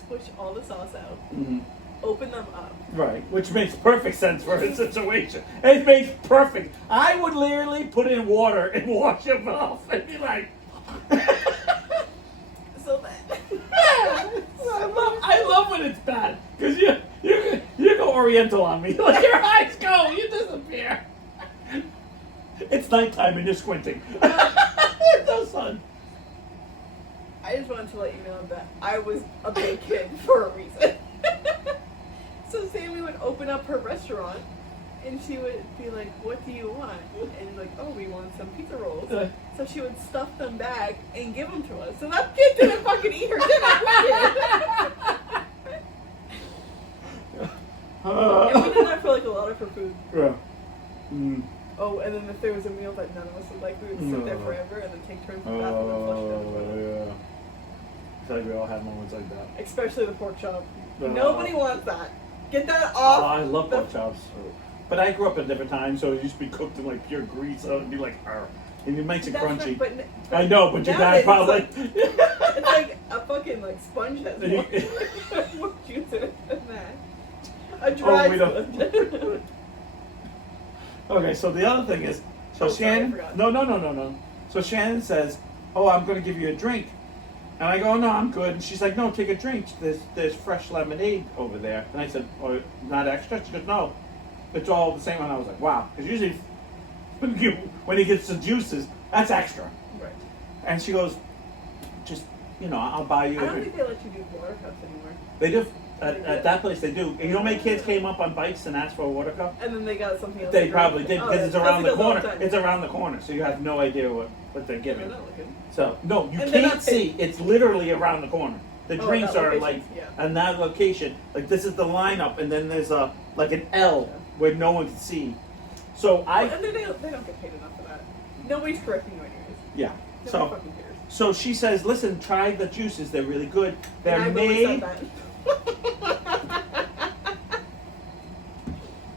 squish all the sauce out, Mm-hmm. open them up. Right, which makes perfect sense for her situation. It makes perfect. I would literally put in water and wash them off and be like, So that. I love when it's bad because you go Oriental on me. Like your eyes go, you disappear. It's nighttime and you're squinting. No sun. I just wanted to let you know that I was a big kid for a reason. So Sammy would open up her restaurant and she would be like, what do you want? And like, oh, we want some pizza rolls. So she would stuff them back and give them to us. So that kid didn't fucking eat her dinner. And we did that for like a lot of her food. Yeah. Mm. Oh, and then if there was a meal that none of us would like, we would sit there No. forever and then take turns in the bathroom and flush it down the Oh, toilet. yeah. I feel like we all have moments like that. Especially the pork chop. No. Nobody wants that. Get that Oh, off. I love the- pork chops. But I grew up at a different time, so it used to be cooked in like pure grease, so it'd be like, "Arr," and it makes it That's crunchy. not- but I know, but your nowadays dad probably. It's like a fucking like sponge has And more, you- more juice in it than that. A dry we don't- sponge. Okay, so the other thing is, so Oh, sorry, I Shannon. forgot. No. So Shannon says, "Oh, I'm going to give you a drink," and I go, "No, I'm good." And she's like, "No, take a drink. There's fresh lemonade over there." And I said, "Oh, not extra?" She goes, "No, it's all the same." And I was like, "Wow," because usually when he gets the juices, that's extra. Right. And she goes, "Just I'll buy you I a don't drink." think they let you do water cups anymore. They do. They do? At that place, they do. You know how many kids came up on bikes and asked for a water cup? And then they got something else. They to probably drink. did Oh, because it's that's around the because all corner. time. It's around the corner, so you have no idea what they're Yeah, giving. they're not looking. So no, you And they're can't not see. It's literally around the corner. The Oh, drinks that are location, like yeah. on that location. Like this is the lineup, and then there's a like an L where no one can see. So And they don't get paid enough for that. Nobody's correcting you anyways. yeah. Nobody So fucking cares. so she says, "Listen, try the juices. They're really good. They're And I've always made." said that.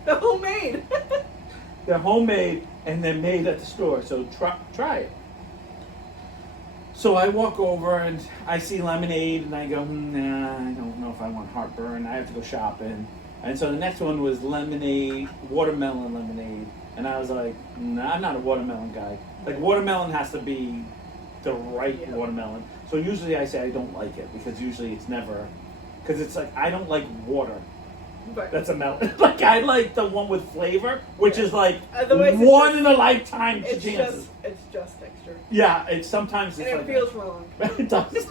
The homemade. They're homemade and they're made at the store, so try it. So I walk over and I see lemonade and I go, nah, I don't know if I want heartburn. I have to go shopping. And so the next one was lemonade, watermelon lemonade. And I was like, nah, I'm not a watermelon guy. Like watermelon has to be the right Yeah. watermelon. So usually I say I don't like it because usually it's never, because it's like, I don't like water. But That's a melon. Like I like the one with flavor, which Yeah. is like Otherwise it's one just- in a lifetime it's chances. just texture. Yeah, it's sometimes And it's it like feels wrong. it does, It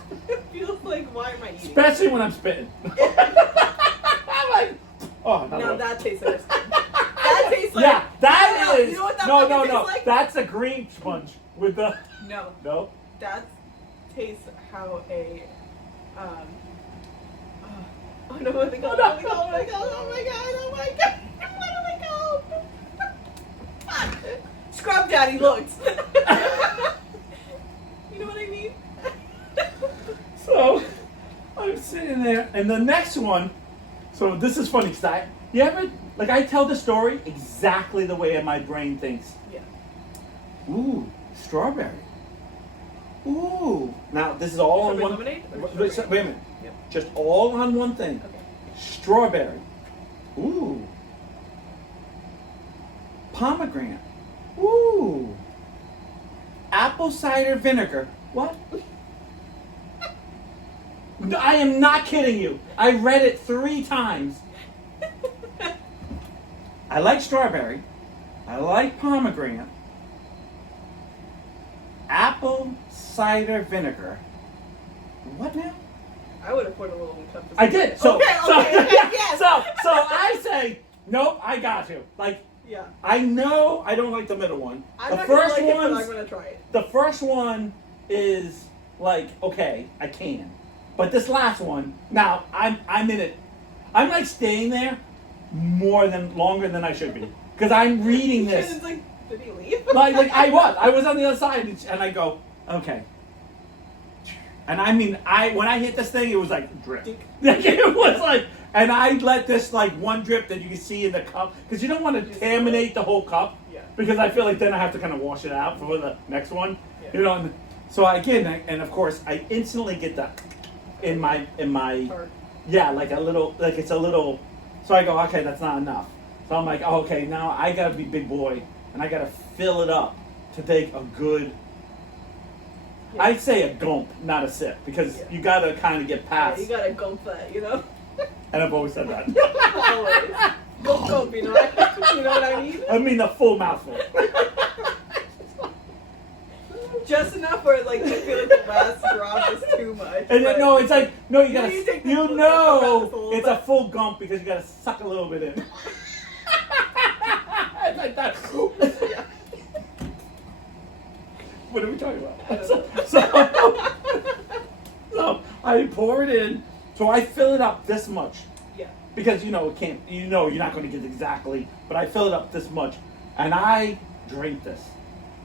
feels like, why am I eating? especially when I'm spitting. I'm like, oh no. Now that tastes like a sponge. That tastes like Yeah, that No, is you know what that no. fucking tastes like? That's a green sponge with the No. no. That tastes how a oh no, what are they called? What are they called? Oh my god, oh my god, oh my god. What are they called? Scrub Daddy looks. You know what I mean? So I'm sitting there, and the next one. So this is funny, cause you ever like I tell the story exactly the way my brain thinks. Yeah. Ooh, strawberry. Ooh. Now this is all on Strawberry one. lemonade or Wait, strawberry? wait a minute. Yep. Just all on one thing. Okay. Strawberry. Ooh. Pomegranate. Ooh. Apple cider vinegar. What? No, I am not kidding you. I read it 3 times. I like strawberry. I like pomegranate. Apple cider vinegar. What now? I would have put a little encompass. I did. So, okay, so, okay, yes. so I say, nope, I got you. Like, Yeah. I know I don't like the middle one. I'm The not gonna first like it, but one's- I'm gonna try it. The first one is like, okay, I can. But this last one, now I'm in it. I'm like staying there longer than I should be. Because I'm reading this. It's like, did he leave? like I was on the other side and I go, okay. And I mean, when I hit this thing, it was like drip. Like it was like, and I let this like one drip that you can see in the cup because you don't want to contaminate the whole cup. Yeah. Because I feel like then I have to kind of wash it out for the next one. Yeah. You know, and so and of course I instantly get that in my Or- yeah, like a little, like it's a little. So I go, okay, that's not enough. So I'm like, oh, okay, now I gotta be big boy and I gotta fill it up to take a good. Yeah. I'd say a gulp, not a sip, because Yeah. you gotta kind of get Yeah, past. you gotta gulp that, you know? And I've always said that. Always. Gulp, gulp, you know what I mean? I mean, the full mouthful. Just enough where like you feel like the last drop is too much. And then, but- no, it's like, no, you No, gotta, you take the you full- know, the full it's a bit. full gulp because you gotta suck a little bit in. It's like that. Yeah. What are we talking I about? don't So I pour it in. So I fill it up this much Yeah. because it can't. You're not going to get exactly, but I fill it up this much, and I drink this,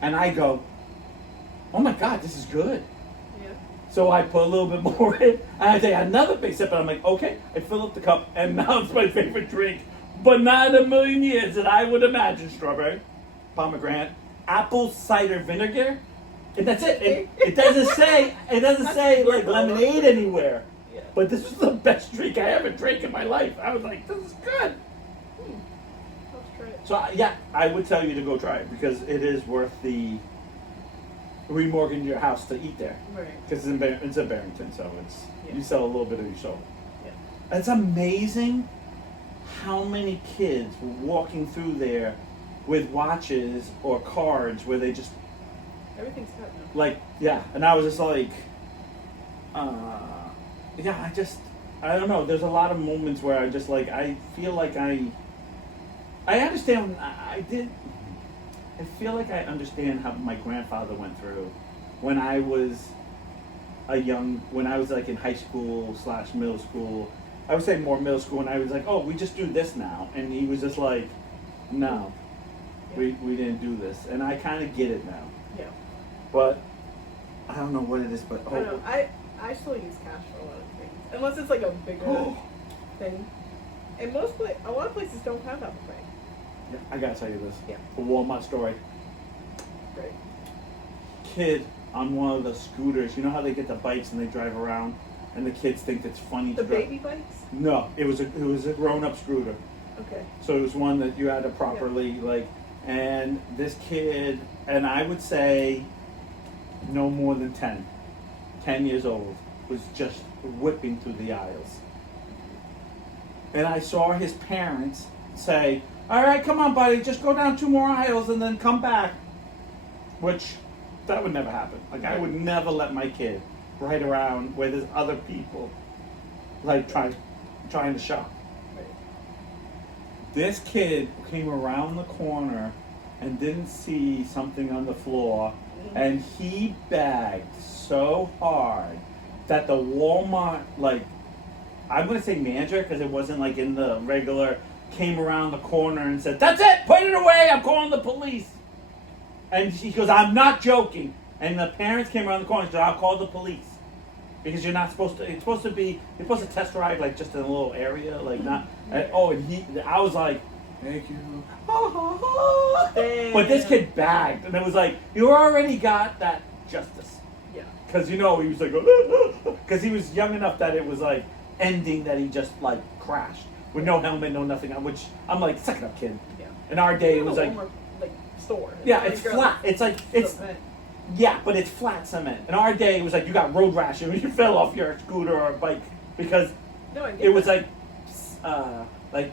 and I go, "Oh my God, this is good." Yeah. So I put a little bit more in, and I take another big sip, and I'm like, "Okay." I fill up the cup, and now it's my favorite drink, but not in a million years that I would imagine. Strawberry, pomegranate, apple cider vinegar. And that's it. It doesn't say like lemonade anywhere. Yeah. But this was the best drink I ever drank in my life. I was like, this is good. Let's try it. So yeah, I would tell you to go try it because it is worth the remortgaging your house to eat there. Right. Because it's in Barrington, so it's Yeah. you sell a little bit of your soul. Yeah. It's amazing how many kids were walking through there with watches or cards where they just Everything's cut now. like, yeah, and I was just like, yeah, I don't know. There's a lot of moments where I just like, I feel like I understand. I feel like I understand how my grandfather went through when I was when I was like in high school / middle school. I would say more middle school, and I was like, oh, we just do this now, and he was just like, no, we didn't do this, and I kind of get it now. Yeah. But I don't know what it is, but I don't know. I still use cash for a lot of things. Unless it's like a bigger thing. And a lot of places don't have Apple Pay. Yeah, I gotta tell you this. Yeah. A Walmart story. Right. Kid on one of the scooters. You know how they get the bikes and they drive around, and the kids think it's funny The to drive. baby bikes? No, it was a grown-up scooter. Okay. So it was one that you had to properly like. And this kid, and I would say, no more than 10 years old, was just whipping through the aisles. And I saw his parents say, all right, come on, buddy, just go down 2 more aisles and then come back. Which, that would never happen. Like, I would never let my kid ride around where there's other people, like, trying to shop. Right. This kid came around the corner and didn't see something on the floor, and he bagged so hard that the Walmart, like, I'm going to say manager because it wasn't like in the regular, came around the corner and said, that's it, put it away, I'm calling the police. And he goes, I'm not joking. And the parents came around the corner and said, I'll call the police. Because you're not supposed to, you're supposed to test drive like just in a little area, like not, and I was like, thank you. But this kid bagged, and it was like, you already got that justice. Yeah. Because, he was like, because he was young enough that it was like ending that he just like crashed with no helmet, no nothing on, which I'm like, suck it up, kid. Yeah. In our day, it was like, store. yeah, it's flat. It's like, it's, yeah, but it's flat cement. In our day, it was like you got road rash and you fell off your scooter or a bike because it was like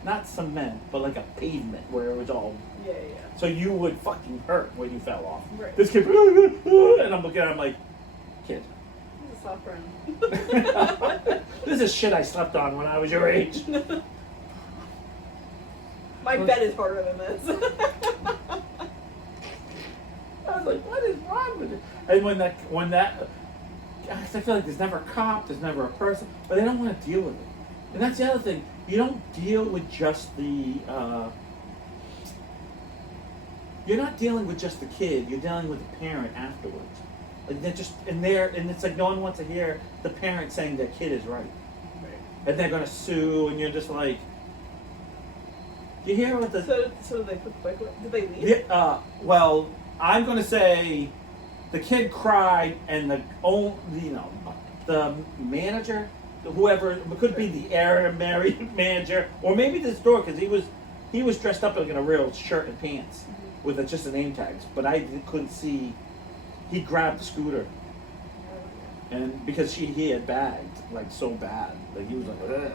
not cement, but like a pavement where it was all. Yeah. So you would fucking hurt when you fell off. Right. This kid, and I'm looking at him like, kid. This is soft brown. This is shit I slept on when I was your age. My bed is harder than this. I was like, what is wrong with it? And when that, I feel like there's never a cop, there's never a person, but they don't want to deal with it. And that's the other thing. You don't deal with just the, you're not dealing with just the kid, you're dealing with the parent afterwards. Like they're just, and it's like no one wants to hear the parent saying their kid is right. And they're going to sue, and you're just like, you hear what the... So they put the bike away? Did they leave? Well, I'm going to say the kid cried, and the manager, whoever, it could be the area manager, or maybe the store, because he was dressed up like in a real shirt and pants with just a name tags, but I couldn't see. He grabbed the scooter, and because he had bagged like so bad, like he was like, ugh.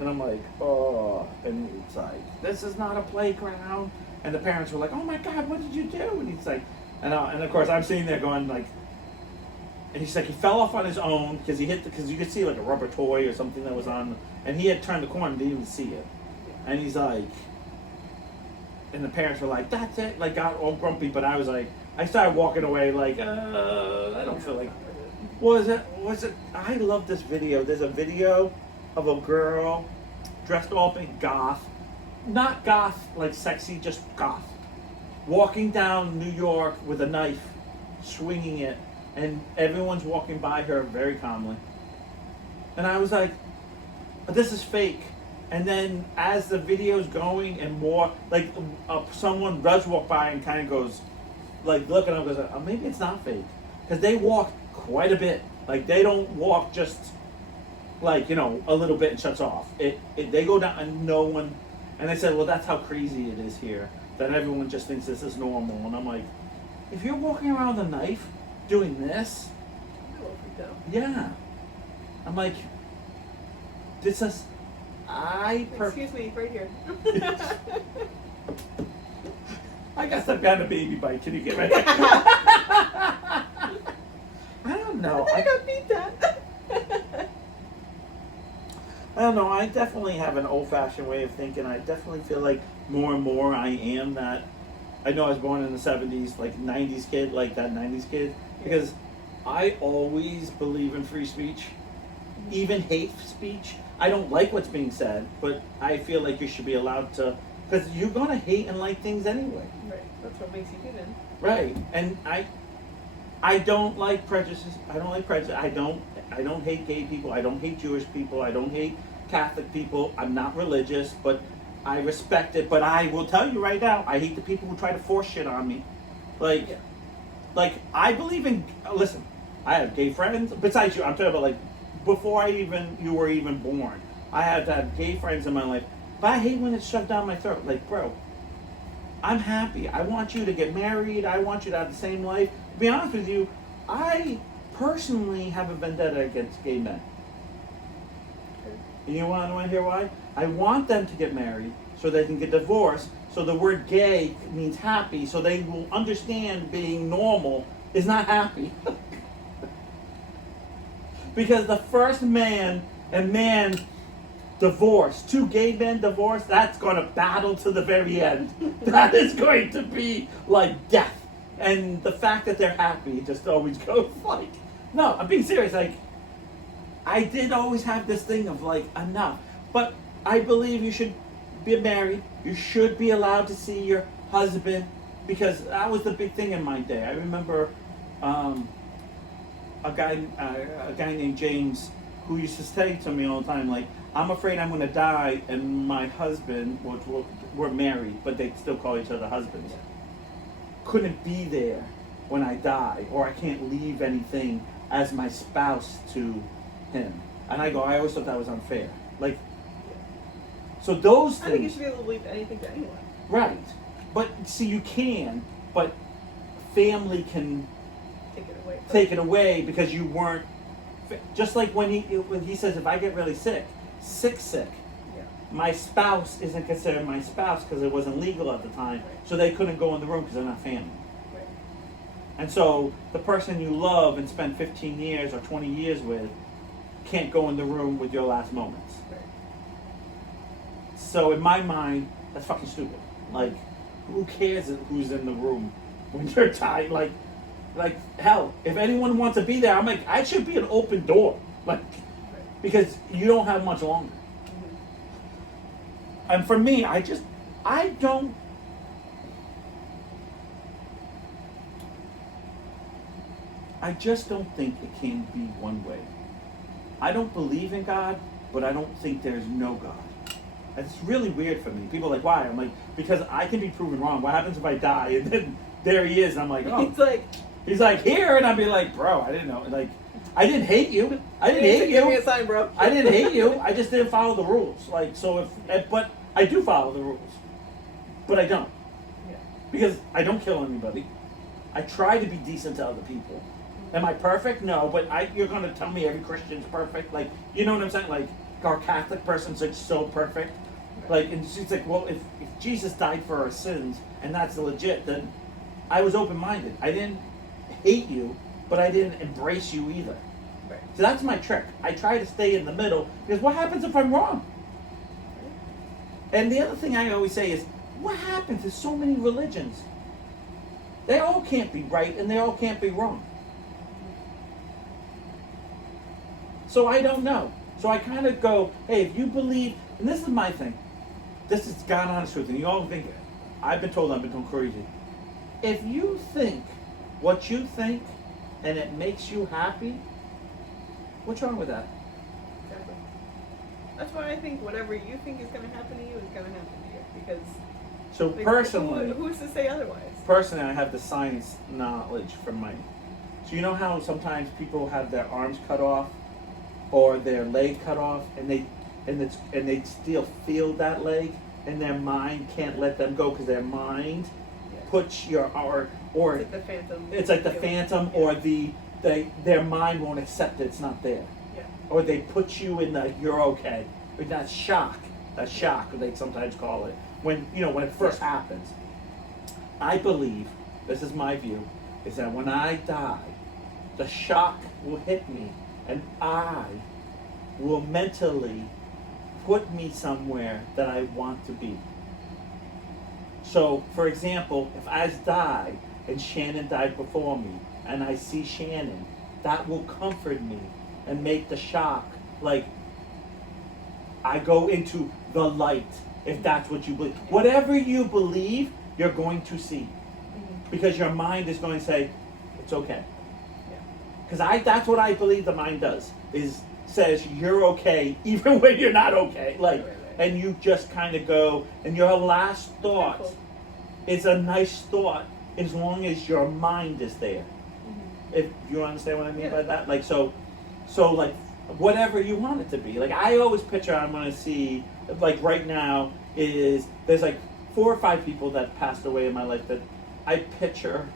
And I'm like, oh, and it's like, this is not a playground. And the parents were like, oh my God, what did you do? And he's like, and of course I'm sitting there going like, and he's like, he fell off on his own because because you could see like a rubber toy or something that was on, and he had turned the corner and didn't even see it. And he's like, and the parents were like, that's it, like got all grumpy, but I was like, I started walking away like, I don't feel like, was it, I love this video. There's a video of a girl dressed all in goth, not goth like sexy, just goth, walking down New York with a knife, swinging it, and everyone's walking by her very calmly. And I was like, this is fake. And then as the video's going and more, like someone does walk by and kind of goes, like looking up, goes, oh, maybe it's not fake, because they walk quite a bit. Like they don't walk just like, a little bit and shuts off. They go down and no one, and they said, well, that's how crazy it is here, that everyone just thinks this is normal. And I'm like, if you're walking around with a knife doing this, yeah. I'm like, this is, excuse me, right here. I guess I've got a baby bite. Can you get ready? I don't know. I got beat that. I don't know. I definitely have an old-fashioned way of thinking. I definitely feel like more and more I am that. I know I was born in the 70s, like 90s kid, like that 90s kid, because I always believe in free speech, even hate speech. I don't like what's being said, but I feel like you should be allowed to, because you're going to hate and like things anyway. Right. That's what makes you human. Right. And I don't like prejudices. I don't like prejudice. I don't hate gay people. I don't hate Jewish people. I don't hate Catholic people. I'm not religious, but I respect it. But I will tell you right now, I hate the people who try to force shit on me. Like I believe in. Listen, I have gay friends. Besides you, I'm talking about like before you were even born. I have had gay friends in my life, but I hate when it's shoved down my throat. Like, bro, I'm happy. I want you to get married. I want you to have the same life. To be honest with you, I personally have a vendetta against gay men. And you want to hear why? I want them to get married so they can get divorced. So the word gay means happy, so they will understand being normal is not happy. Because the first man divorced, two gay men divorced, that's going to battle to the very end. That is going to be like death. And the fact that they're happy just always goes like, no, I'm being serious. Like, I did always have this thing of like, enough. But I believe you should be married. You should be allowed to see your husband because that was the big thing in my day. I remember a guy named James who used to say to me all the time, like, I'm afraid I'm going to die, and my husband, which we're married, but they still call each other husbands, couldn't be there when I die, or I can't leave anything as my spouse to him. And I always thought that was unfair. Like, so those things. I think you should be able to leave anything to anyone. Right. But see, you can, but family can take it away because you weren't. Just like when he says, if I get really sick, yeah. My spouse isn't considered my spouse because it wasn't legal at the time, so they couldn't go in the room because they're not family. Right. And so the person you love and spend 15 years or 20 years with can't go in the room with your last moments. Right. So in my mind, that's fucking stupid. Like, who cares who's in the room when you're tired? Like hell, if anyone wants to be there, I'm like, I should be an open door. Like, because you don't have much longer. Mm-hmm. And for me, I just don't think it can be one way. I don't believe in God, but I don't think there's no God. It's really weird for me. People are like, why? I'm like, because I can be proven wrong. What happens if I die? And then there he is, and I'm like, oh. He's like, here, and I'd be like, bro, I didn't know. Like, I didn't hate you. I didn't hate you. Give me a sign, bro. I didn't hate you. I just didn't follow the rules. Like, so but I do follow the rules. But I don't. Yeah. Because I don't kill anybody. I try to be decent to other people. Am I perfect? No, but you're going to tell me every Christian's perfect? Like, you know what I'm saying? Like, our Catholic person's like so perfect. Like, and she's like, well, if Jesus died for our sins, and that's legit, then I was open-minded. I didn't hate you, but I didn't embrace you either. Right. So that's my trick. I try to stay in the middle, because what happens if I'm wrong? And the other thing I always say is, what happens to so many religions? They all can't be right, and they all can't be wrong. So I don't know. So I kind of go, hey, if you believe, and this is my thing. This is God honest truth, and you all think, I've been told I've been crazy. If you think what you think, and it makes you happy, what's wrong with that? Exactly. That's why I think whatever you think is going to happen to you is going to happen to you. Because so personally, who's to say otherwise? Personally, I have the science knowledge from my. So you know how sometimes people have their arms cut off, or their leg cut off, and they still feel that leg, and their mind can't let them go because their mind puts your or it's like the phantom. It's like the phantom, or their mind won't accept it. It's not there. Yeah. Or they put you in the you're okay. Or that shock, they sometimes call it when it first happens. I believe, this is my view, is that when I die, the shock will hit me, and I will mentally put me somewhere that I want to be. So, for example, if I die and Shannon died before me, and I see Shannon, that will comfort me and make the shock like I go into the light, if that's what you believe. Whatever you believe, you're going to see. Because your mind is going to say, it's okay. Because that's what I believe the mind does, says you're okay even when you're not okay. Like, and you just kind of go, and your last thought is a nice thought as long as your mind is there. If you understand what I mean by that? Like, so like, whatever you want it to be. Like, I always picture, I'm going to see, like right now, there's like 4 or 5 people that passed away in my life that I picture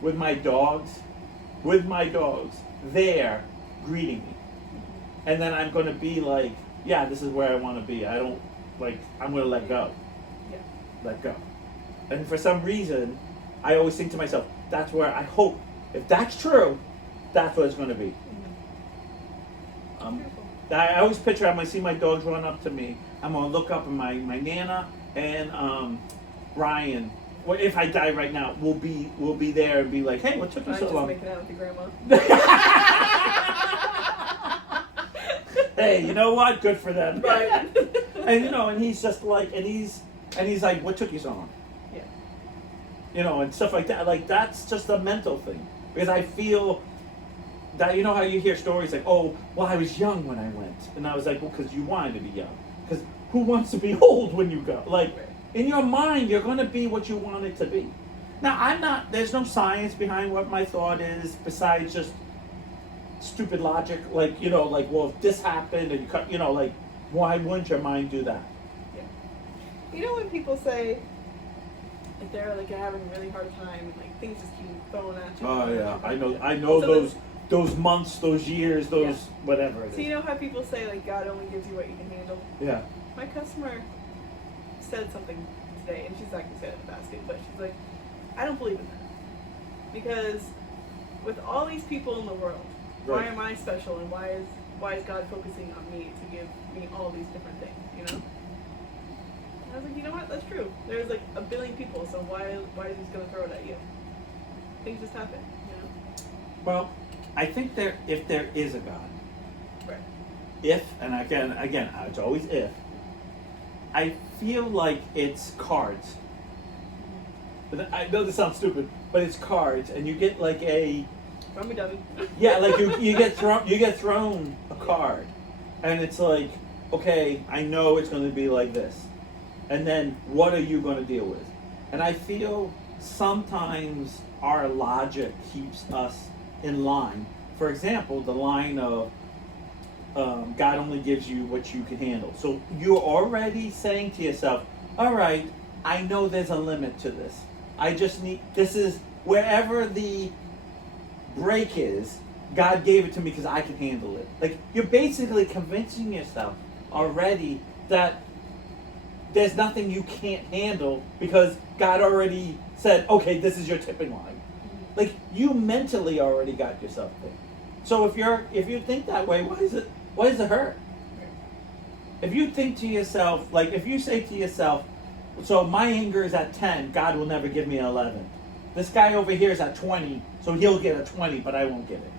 with my dogs there greeting me. And then I'm going to be like, yeah, this is where I want to be. I'm going to let go. Yeah. Let go. And for some reason, I always think to myself, that's where I hope, if that's true, that's what it's going to be. I always picture, I'm going to see my dogs run up to me. I'm going to look up, and my Nana and Ryan, if I die right now, will be there and be like, hey, what took you so long? Just making out with your grandma. Hey, you know what? Good for them. Right. And and he's just like, and he's like, what took you so long? Yeah. you know, and stuff like that. Like, that's just a mental thing. Because I feel that, you know how you hear stories like, oh, well, I was young when I went. And I was like, well, because you wanted to be young. Because who wants to be old when you go? Like, in your mind, you're going to be what you want it to be. Now, there's no science behind what my thought is besides just stupid logic. Like, you know, like, well, if this happened and you cut, you know, like, why wouldn't your mind do that? Yeah. You know when people say, if they're like having a really hard time and like things just keep throwing at you. Oh, yeah. I know So those months, those years, those whatever it is. So you know how people say like God only gives you what you can handle? Yeah. My customer said something today, and she's not gonna say it in the basket, but she's like, I don't believe in that. Because with all these people in the world, why am I special, and why is God focusing on me to give me all these different things, you know? And I was like, you know what, that's true. There's like a billion people, so why is he just gonna throw it at you? Things just happen, you know? Well, I think if there is a God, Right. if, and again, it's always if, I feel like it's cards. But I know this sounds stupid, but it's cards, and you get like a, From a dummy. yeah, like you get thrown a card, and it's like, okay, I know it's going to be like this, and then what are you going to deal with? And I feel sometimes our logic keeps us in line. For example, the line of God only gives you what you can handle. So you're already saying to yourself, all right, I know there's a limit to this. I just need, this is wherever the break is, God gave it to me because I can handle it. Like, you're basically convincing yourself already that there's nothing you can't handle because God already said, okay, this is your tipping line. Like, you mentally already got yourself there. So if you think that way, why does it hurt? If you think to yourself, like, if you say to yourself, so my anger is at 10, God will never give me an 11. This guy over here is at 20, so he'll get a 20, but I won't get it.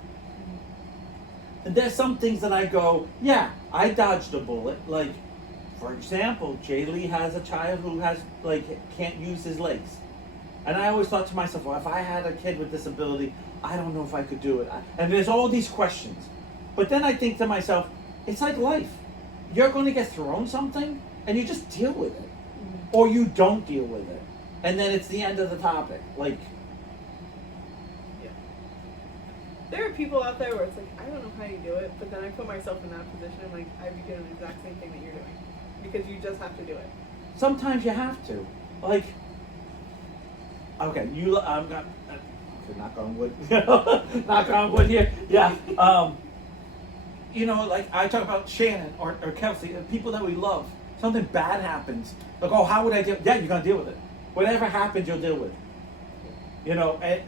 And there's some things that I go, yeah, I dodged a bullet. Like, for example, Jay Lee has a child who has, like, can't use his legs. And I always thought to myself, well, if I had a kid with disability, I don't know if I could do it. And there's all these questions. But then I think to myself, it's like life. You're going to get thrown something, and you just deal with it. Or you don't deal with it. And then it's the end of the topic. Like, yeah. There are people out there where it's like, I don't know how you do it, but then I put myself in that position, and like, I'd be doing the exact same thing that you're doing. Because you just have to do it. sometimes you have to. Like, okay, I'm not, okay, knock on wood. Knock on wood here. Yeah. You know, like I talk about Shannon or Kelsey, people that we love. Something bad happens. Like, oh, how would I deal? Yeah, you're gonna deal with it. Whatever happens, you'll deal with it. You know, and,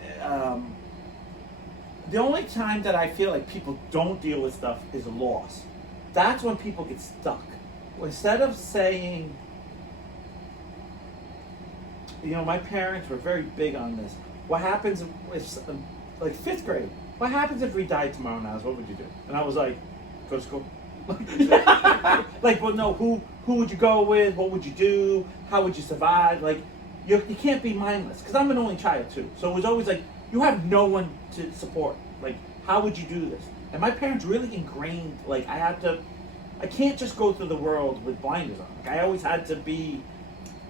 the only time that I feel like people don't deal with stuff is loss. That's when people get stuck. Instead of saying, you know, my parents were very big on this. What happens if, like 5th grade, what happens if we died tomorrow now? What would you do? And I was like, go to school. Like, well, no, who would you go with? What would you do? How would you survive? Like, you can't be mindless. Because I'm an only child, too. So it was always like, you have no one to support. Like, how would you do this? And my parents really ingrained, like, I can't just go through the world with blinders on. Like, I always had to be.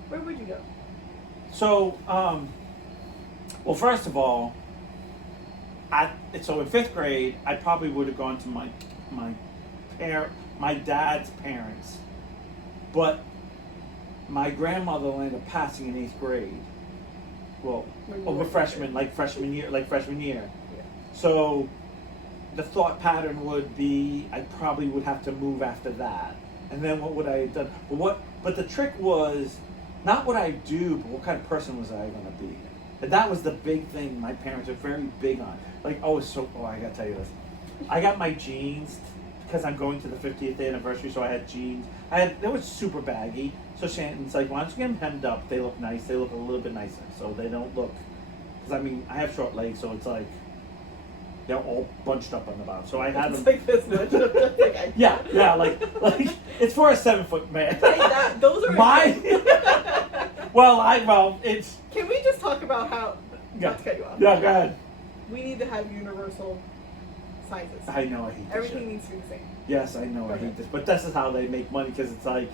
Where would you go? So, well, first of all, so in 5th grade, I probably would have gone to my dad's parents, but my grandmother ended up passing in 8th grade. Well, over freshman year. Yeah. So, the thought pattern would be I probably would have to move after that, and then what would I have done? But the trick was not what I do, but what kind of person was I going to be? And that was the big thing my parents are very big on. Like, I gotta tell you this. I got my jeans because I'm going to the 50th anniversary, so I had jeans. They were super baggy. So Shannon's like, why don't you get them hemmed up? They look nice. They look a little bit nicer, so they don't look. Because I mean, I have short legs, so it's like they're all bunched up on the bottom. So I had them. Like this much. Like Yeah, like it's for a 7-foot man. Those are Well, it's. Can we just talk about how, Yeah. not to cut you off. Yeah, go ahead. We need to have universal sizes. I know, I hate this Everything shit. needs to be the same. Yes, I know, I Okay. hate this. But this is how they make money, because it's like,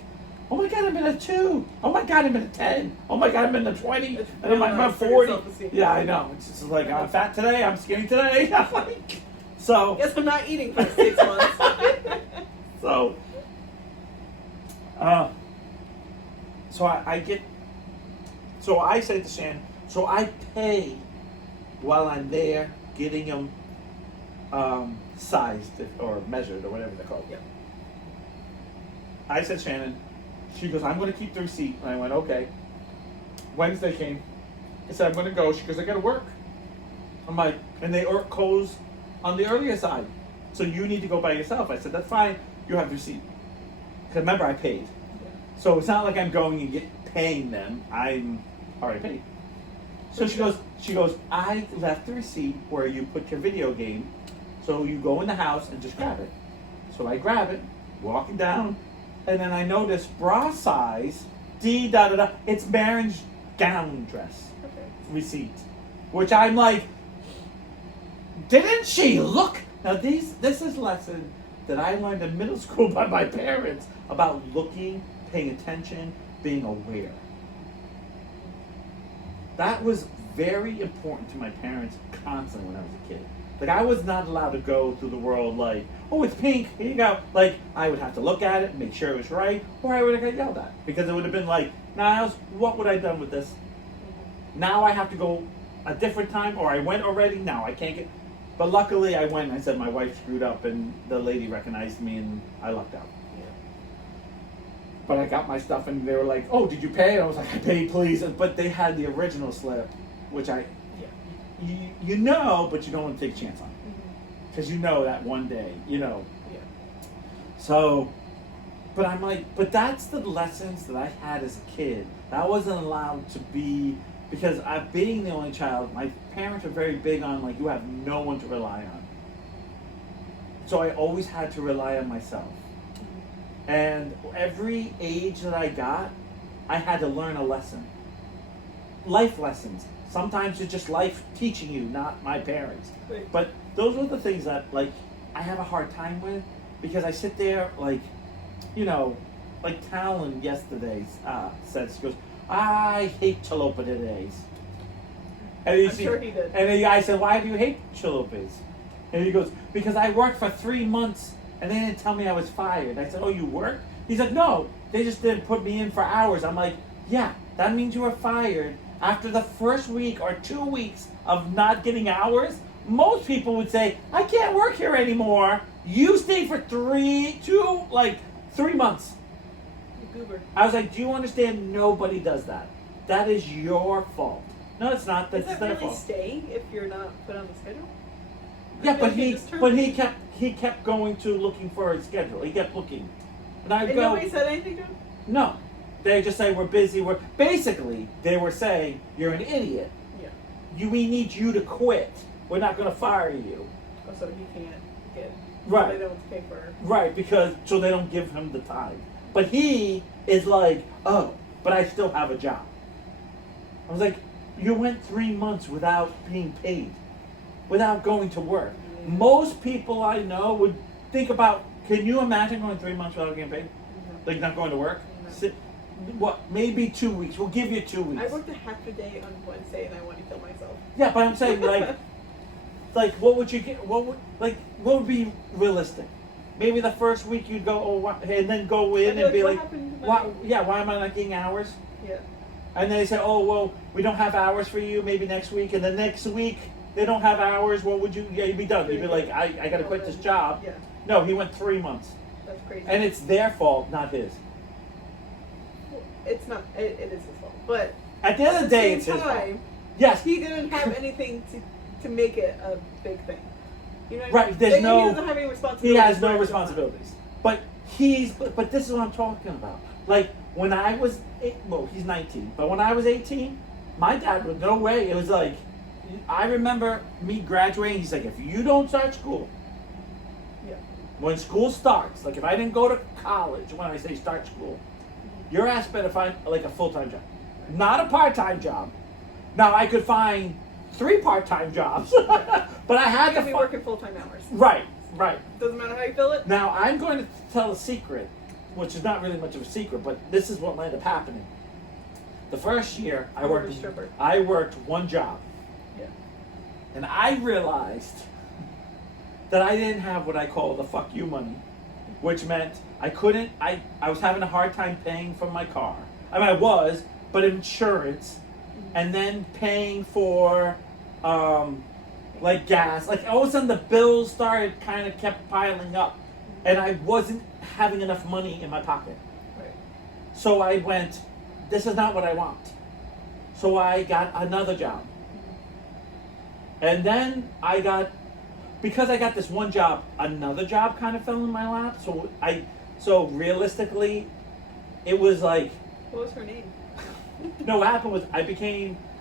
oh my god, I'm in a 2. Oh my god, I'm in a 10. Oh my god, I'm in a 20. It's And I'm really like, nice I'm for your 40. self-esteem. Yeah, I know. It's just like, I'm fat today, I'm skinny today. Like, so, Guess I'm not eating for 6 months. so, so I say to Shannon, so I pay while I'm there getting them sized or measured or whatever they're called. Yep. I said, Shannon, she goes, I'm going to keep the receipt. And I went, okay. Wednesday came. I said, I'm going to go. She goes, I got to work. I'm like, and they close on the earlier side. So you need to go by yourself. I said, that's fine. You have the receipt. Because remember, I paid. So it's not like I'm going and paying them. I'm already paid. So she goes, I left the receipt where you put your video game. So you go in the house and just grab it. So I grab it, walking down, and then I notice bra size, D da da da. It's Marin's gown dress Okay. receipt, which I'm like, didn't she look? Now this is a lesson that I learned in middle school by my parents about looking, paying attention, being aware. That was very important to my parents constantly when I was a kid. Like, I was not allowed to go through the world like, oh, it's pink, here you go. Like, I would have to look at it, make sure it was right, or I would have got yelled at. Because it would have been like, Niles, what would I have done with this? Now I have to go a different time, or I went already, now I can't get... But luckily I went, and I said my wife screwed up, and the lady recognized me, and I lucked out. Yeah. But I got my stuff, and they were like, oh, did you pay? And I was like, I paid, please. But they had the original slip, which Yeah. you know, but you don't want to take a chance on. Mm-hmm. Because you know that one day, you know. Yeah. So, but I'm like, but that's the lessons that I had as a kid. That I wasn't allowed to be, because being the only child, my parents are very big on, like, you have no one to rely on. So I always had to rely on myself. And every age that I got, I had to learn a lesson. Life lessons. Sometimes it's just life teaching you, not my parents. Right. But those are the things that, like, I have a hard time with, because I sit there, like, you know, like Talon yesterday said, she goes, I hate chalupa days. And I'm sure he did. And I said, why do you hate chalupas? And he goes, because I worked for 3 months and they didn't tell me I was fired. I said, oh, you worked? He's like, no, they just didn't put me in for hours. I'm like, yeah, that means you were fired after the first week or 2 weeks of not getting hours. Most people would say, I can't work here anymore. You stayed for 3 months. Goober. I was like, do you understand? Nobody does that. That is your fault. No, it's not. Does That's that their really fault. stay if you're not put on the schedule? Yeah, I but feel like he just he kept going to looking for his schedule. He kept looking, and I'd And go, nobody said anything to him? no. They just say we're busy. We're basically they were saying you're an idiot. Yeah. We need you to quit. We're not going to fire you. Oh, so he can't get. Right. They don't pay for. Right, because so they don't give him the time. But he is like, oh, but I still have a job. I was like, you went 3 months without being paid, without going to work. Mm-hmm. Most people I know would think about, can you imagine going 3 months without getting paid? Mhm. Like not going to work? No. What, maybe 2 weeks. We'll give you 2 weeks. I worked a half a day on Wednesday and I want to kill myself. Yeah, but I'm saying like what would you get? What would be realistic? Maybe the first week you'd go, oh, and then go in and be what like, happened to why? my- Yeah, why am I not getting hours? Yeah. And then they say, oh, well, we don't have hours for you. Maybe next week, and the next week they don't have hours. What would you? Yeah, you'd be done. You'd be like, I got to quit this job. Yeah. No, he went 3 months, That's crazy. and it's their fault, not his. It's not. It is his fault. But At the end of the day, same it's his fault. time, Yes, he didn't have anything to make it a big thing. You know what I Right, mean? there's Like, no- He doesn't have any he responsibilities. has no for it. responsibilities. But but this is what I'm talking about. Like when I was he's 19, but when I was 18, my dad was no way. It was like I remember me graduating. He's like, if you don't start school, Yeah. when school starts, like if I didn't go to college, when I say start school, your ass better find like a full-time job, not a part-time job. Now I could find 3 part-time jobs, but I had You to could be fi- working full-time hours. Right. Doesn't matter how you fill it. Now I'm going to tell a secret, which is not really much of a secret, but this is what might have happened. The first year You were a stripper. I worked 1 job, Yeah. and I realized that I didn't have what I call the fuck you money, which meant I couldn't. I was having a hard time paying for my car. I mean, I was, but insurance, and then paying for like gas. Like all of a sudden, the bills started kind of kept piling up, and I wasn't having enough money in my pocket. Right. So I went, this is not what I want. So I got another job. And then because I got this 1 job, another job kind of fell in my lap. So realistically, it was like, What was her name? no, what happened was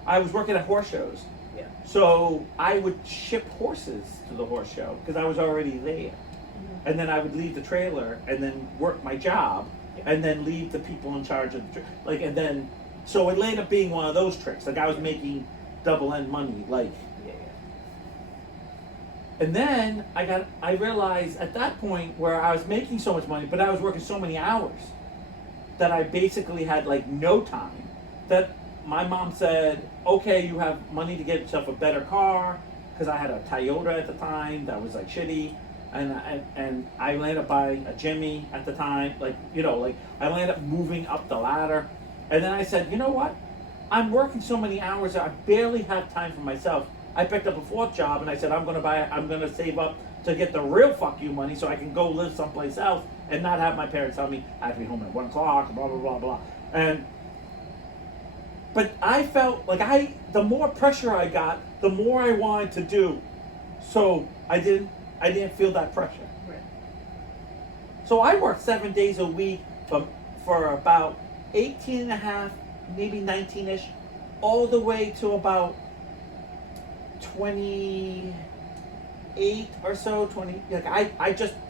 I was working at horse shows. Yeah. So I would ship horses to the horse show because I was already there. And then I would leave the trailer and then work my job and then leave the people in charge of the so it ended up being one of those tricks. Like I was making double end money, like. Yeah. And then I realized at that point where I was making so much money, but I was working so many hours that I basically had like no time, that my mom said, okay, you have money to get yourself a better car, because I had a Toyota at the time that was like shitty. And I landed up buying a Jimmy at the time, I landed up moving up the ladder, and then I said, you know what? I'm working so many hours that I barely have time for myself. I picked up a 4th job, and I said I'm gonna save up to get the real fuck you money so I can go live someplace else and not have my parents tell me I have to be home at 1 o'clock, blah blah blah blah. But I felt like the more pressure I got, the more I wanted to do. So I didn't feel that pressure. Right. So I worked 7 days a week for about 18 and a half, maybe 19-ish, all the way to about 28 or so, 20.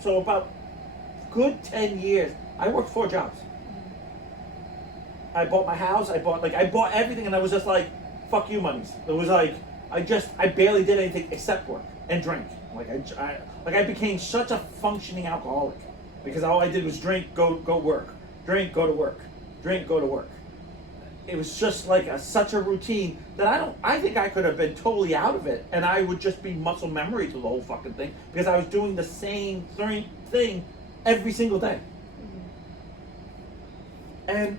So about good 10 years, I worked 4 jobs. I bought my house, I bought everything, and I was just like, fuck you monies. It was like, I barely did anything except work and drink. I became such a functioning alcoholic because all I did was drink, go work, drink, go to work, drink, go to work. It was just like such a routine that I think I could have been totally out of it, and I would just be muscle memory to the whole fucking thing because I was doing the same thing every single day. And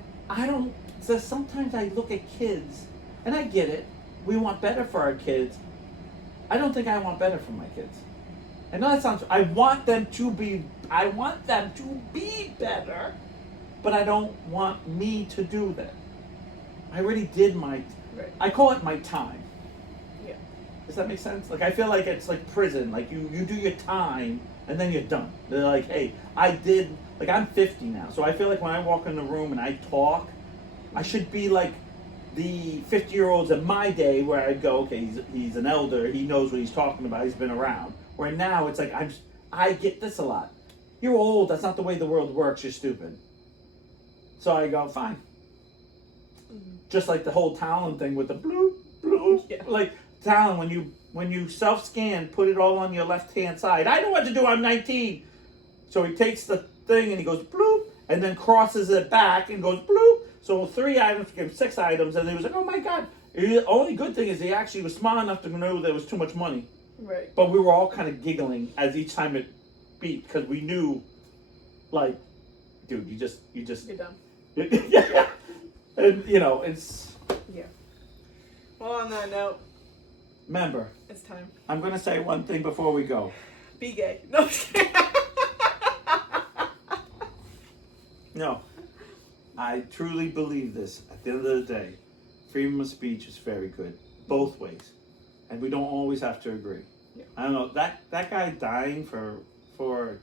so sometimes I look at kids, and I get it. We want better for our kids. I don't think I want better for my kids. I know that sounds. I want them to be better, but I don't want me to do that. I already did my. Right. I call it my time. Yeah. Does that make sense? Like I feel like it's like prison. Like you do your time and then you're done. They're like, hey, I did. Like I'm 50 now, so I feel like when I walk in the room and I talk, I should be like the 50-year-olds in my day where I'd go, okay, he's an elder, he knows what he's talking about, he's been around. Where now it's like I get this a lot. You're old, that's not the way the world works, you're stupid. So I go, fine. Just like the whole Talon thing with the bloop, bloop. Yeah. Like Talon, when you self-scan, put it all on your left-hand side. I know what to do, I'm 19. So he takes the thing and he goes bloop, and then crosses it back and goes bloop. So 3 items became 6 items, and he was like, oh my God. The only good thing is he actually was smart enough to know there was too much money. Right. But we were all kind of giggling as each time it beat, because we knew, like, dude, you just. You're done. Yeah. And, it's. Yeah. Well, on that note, Remember, it's time. I'm going to say one thing before we go. Be gay. No, I'm just kidding. No. I truly believe this. At the end of the day, freedom of speech is very good, both ways, and we don't always have to agree. Yeah. I don't know that guy dying for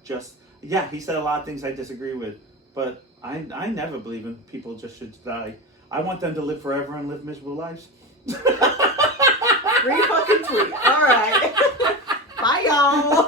just he said a lot of things I disagree with, but I never believe in people just should die. I want them to live forever and live miserable lives. Free fucking tweet. All right. Bye, y'all.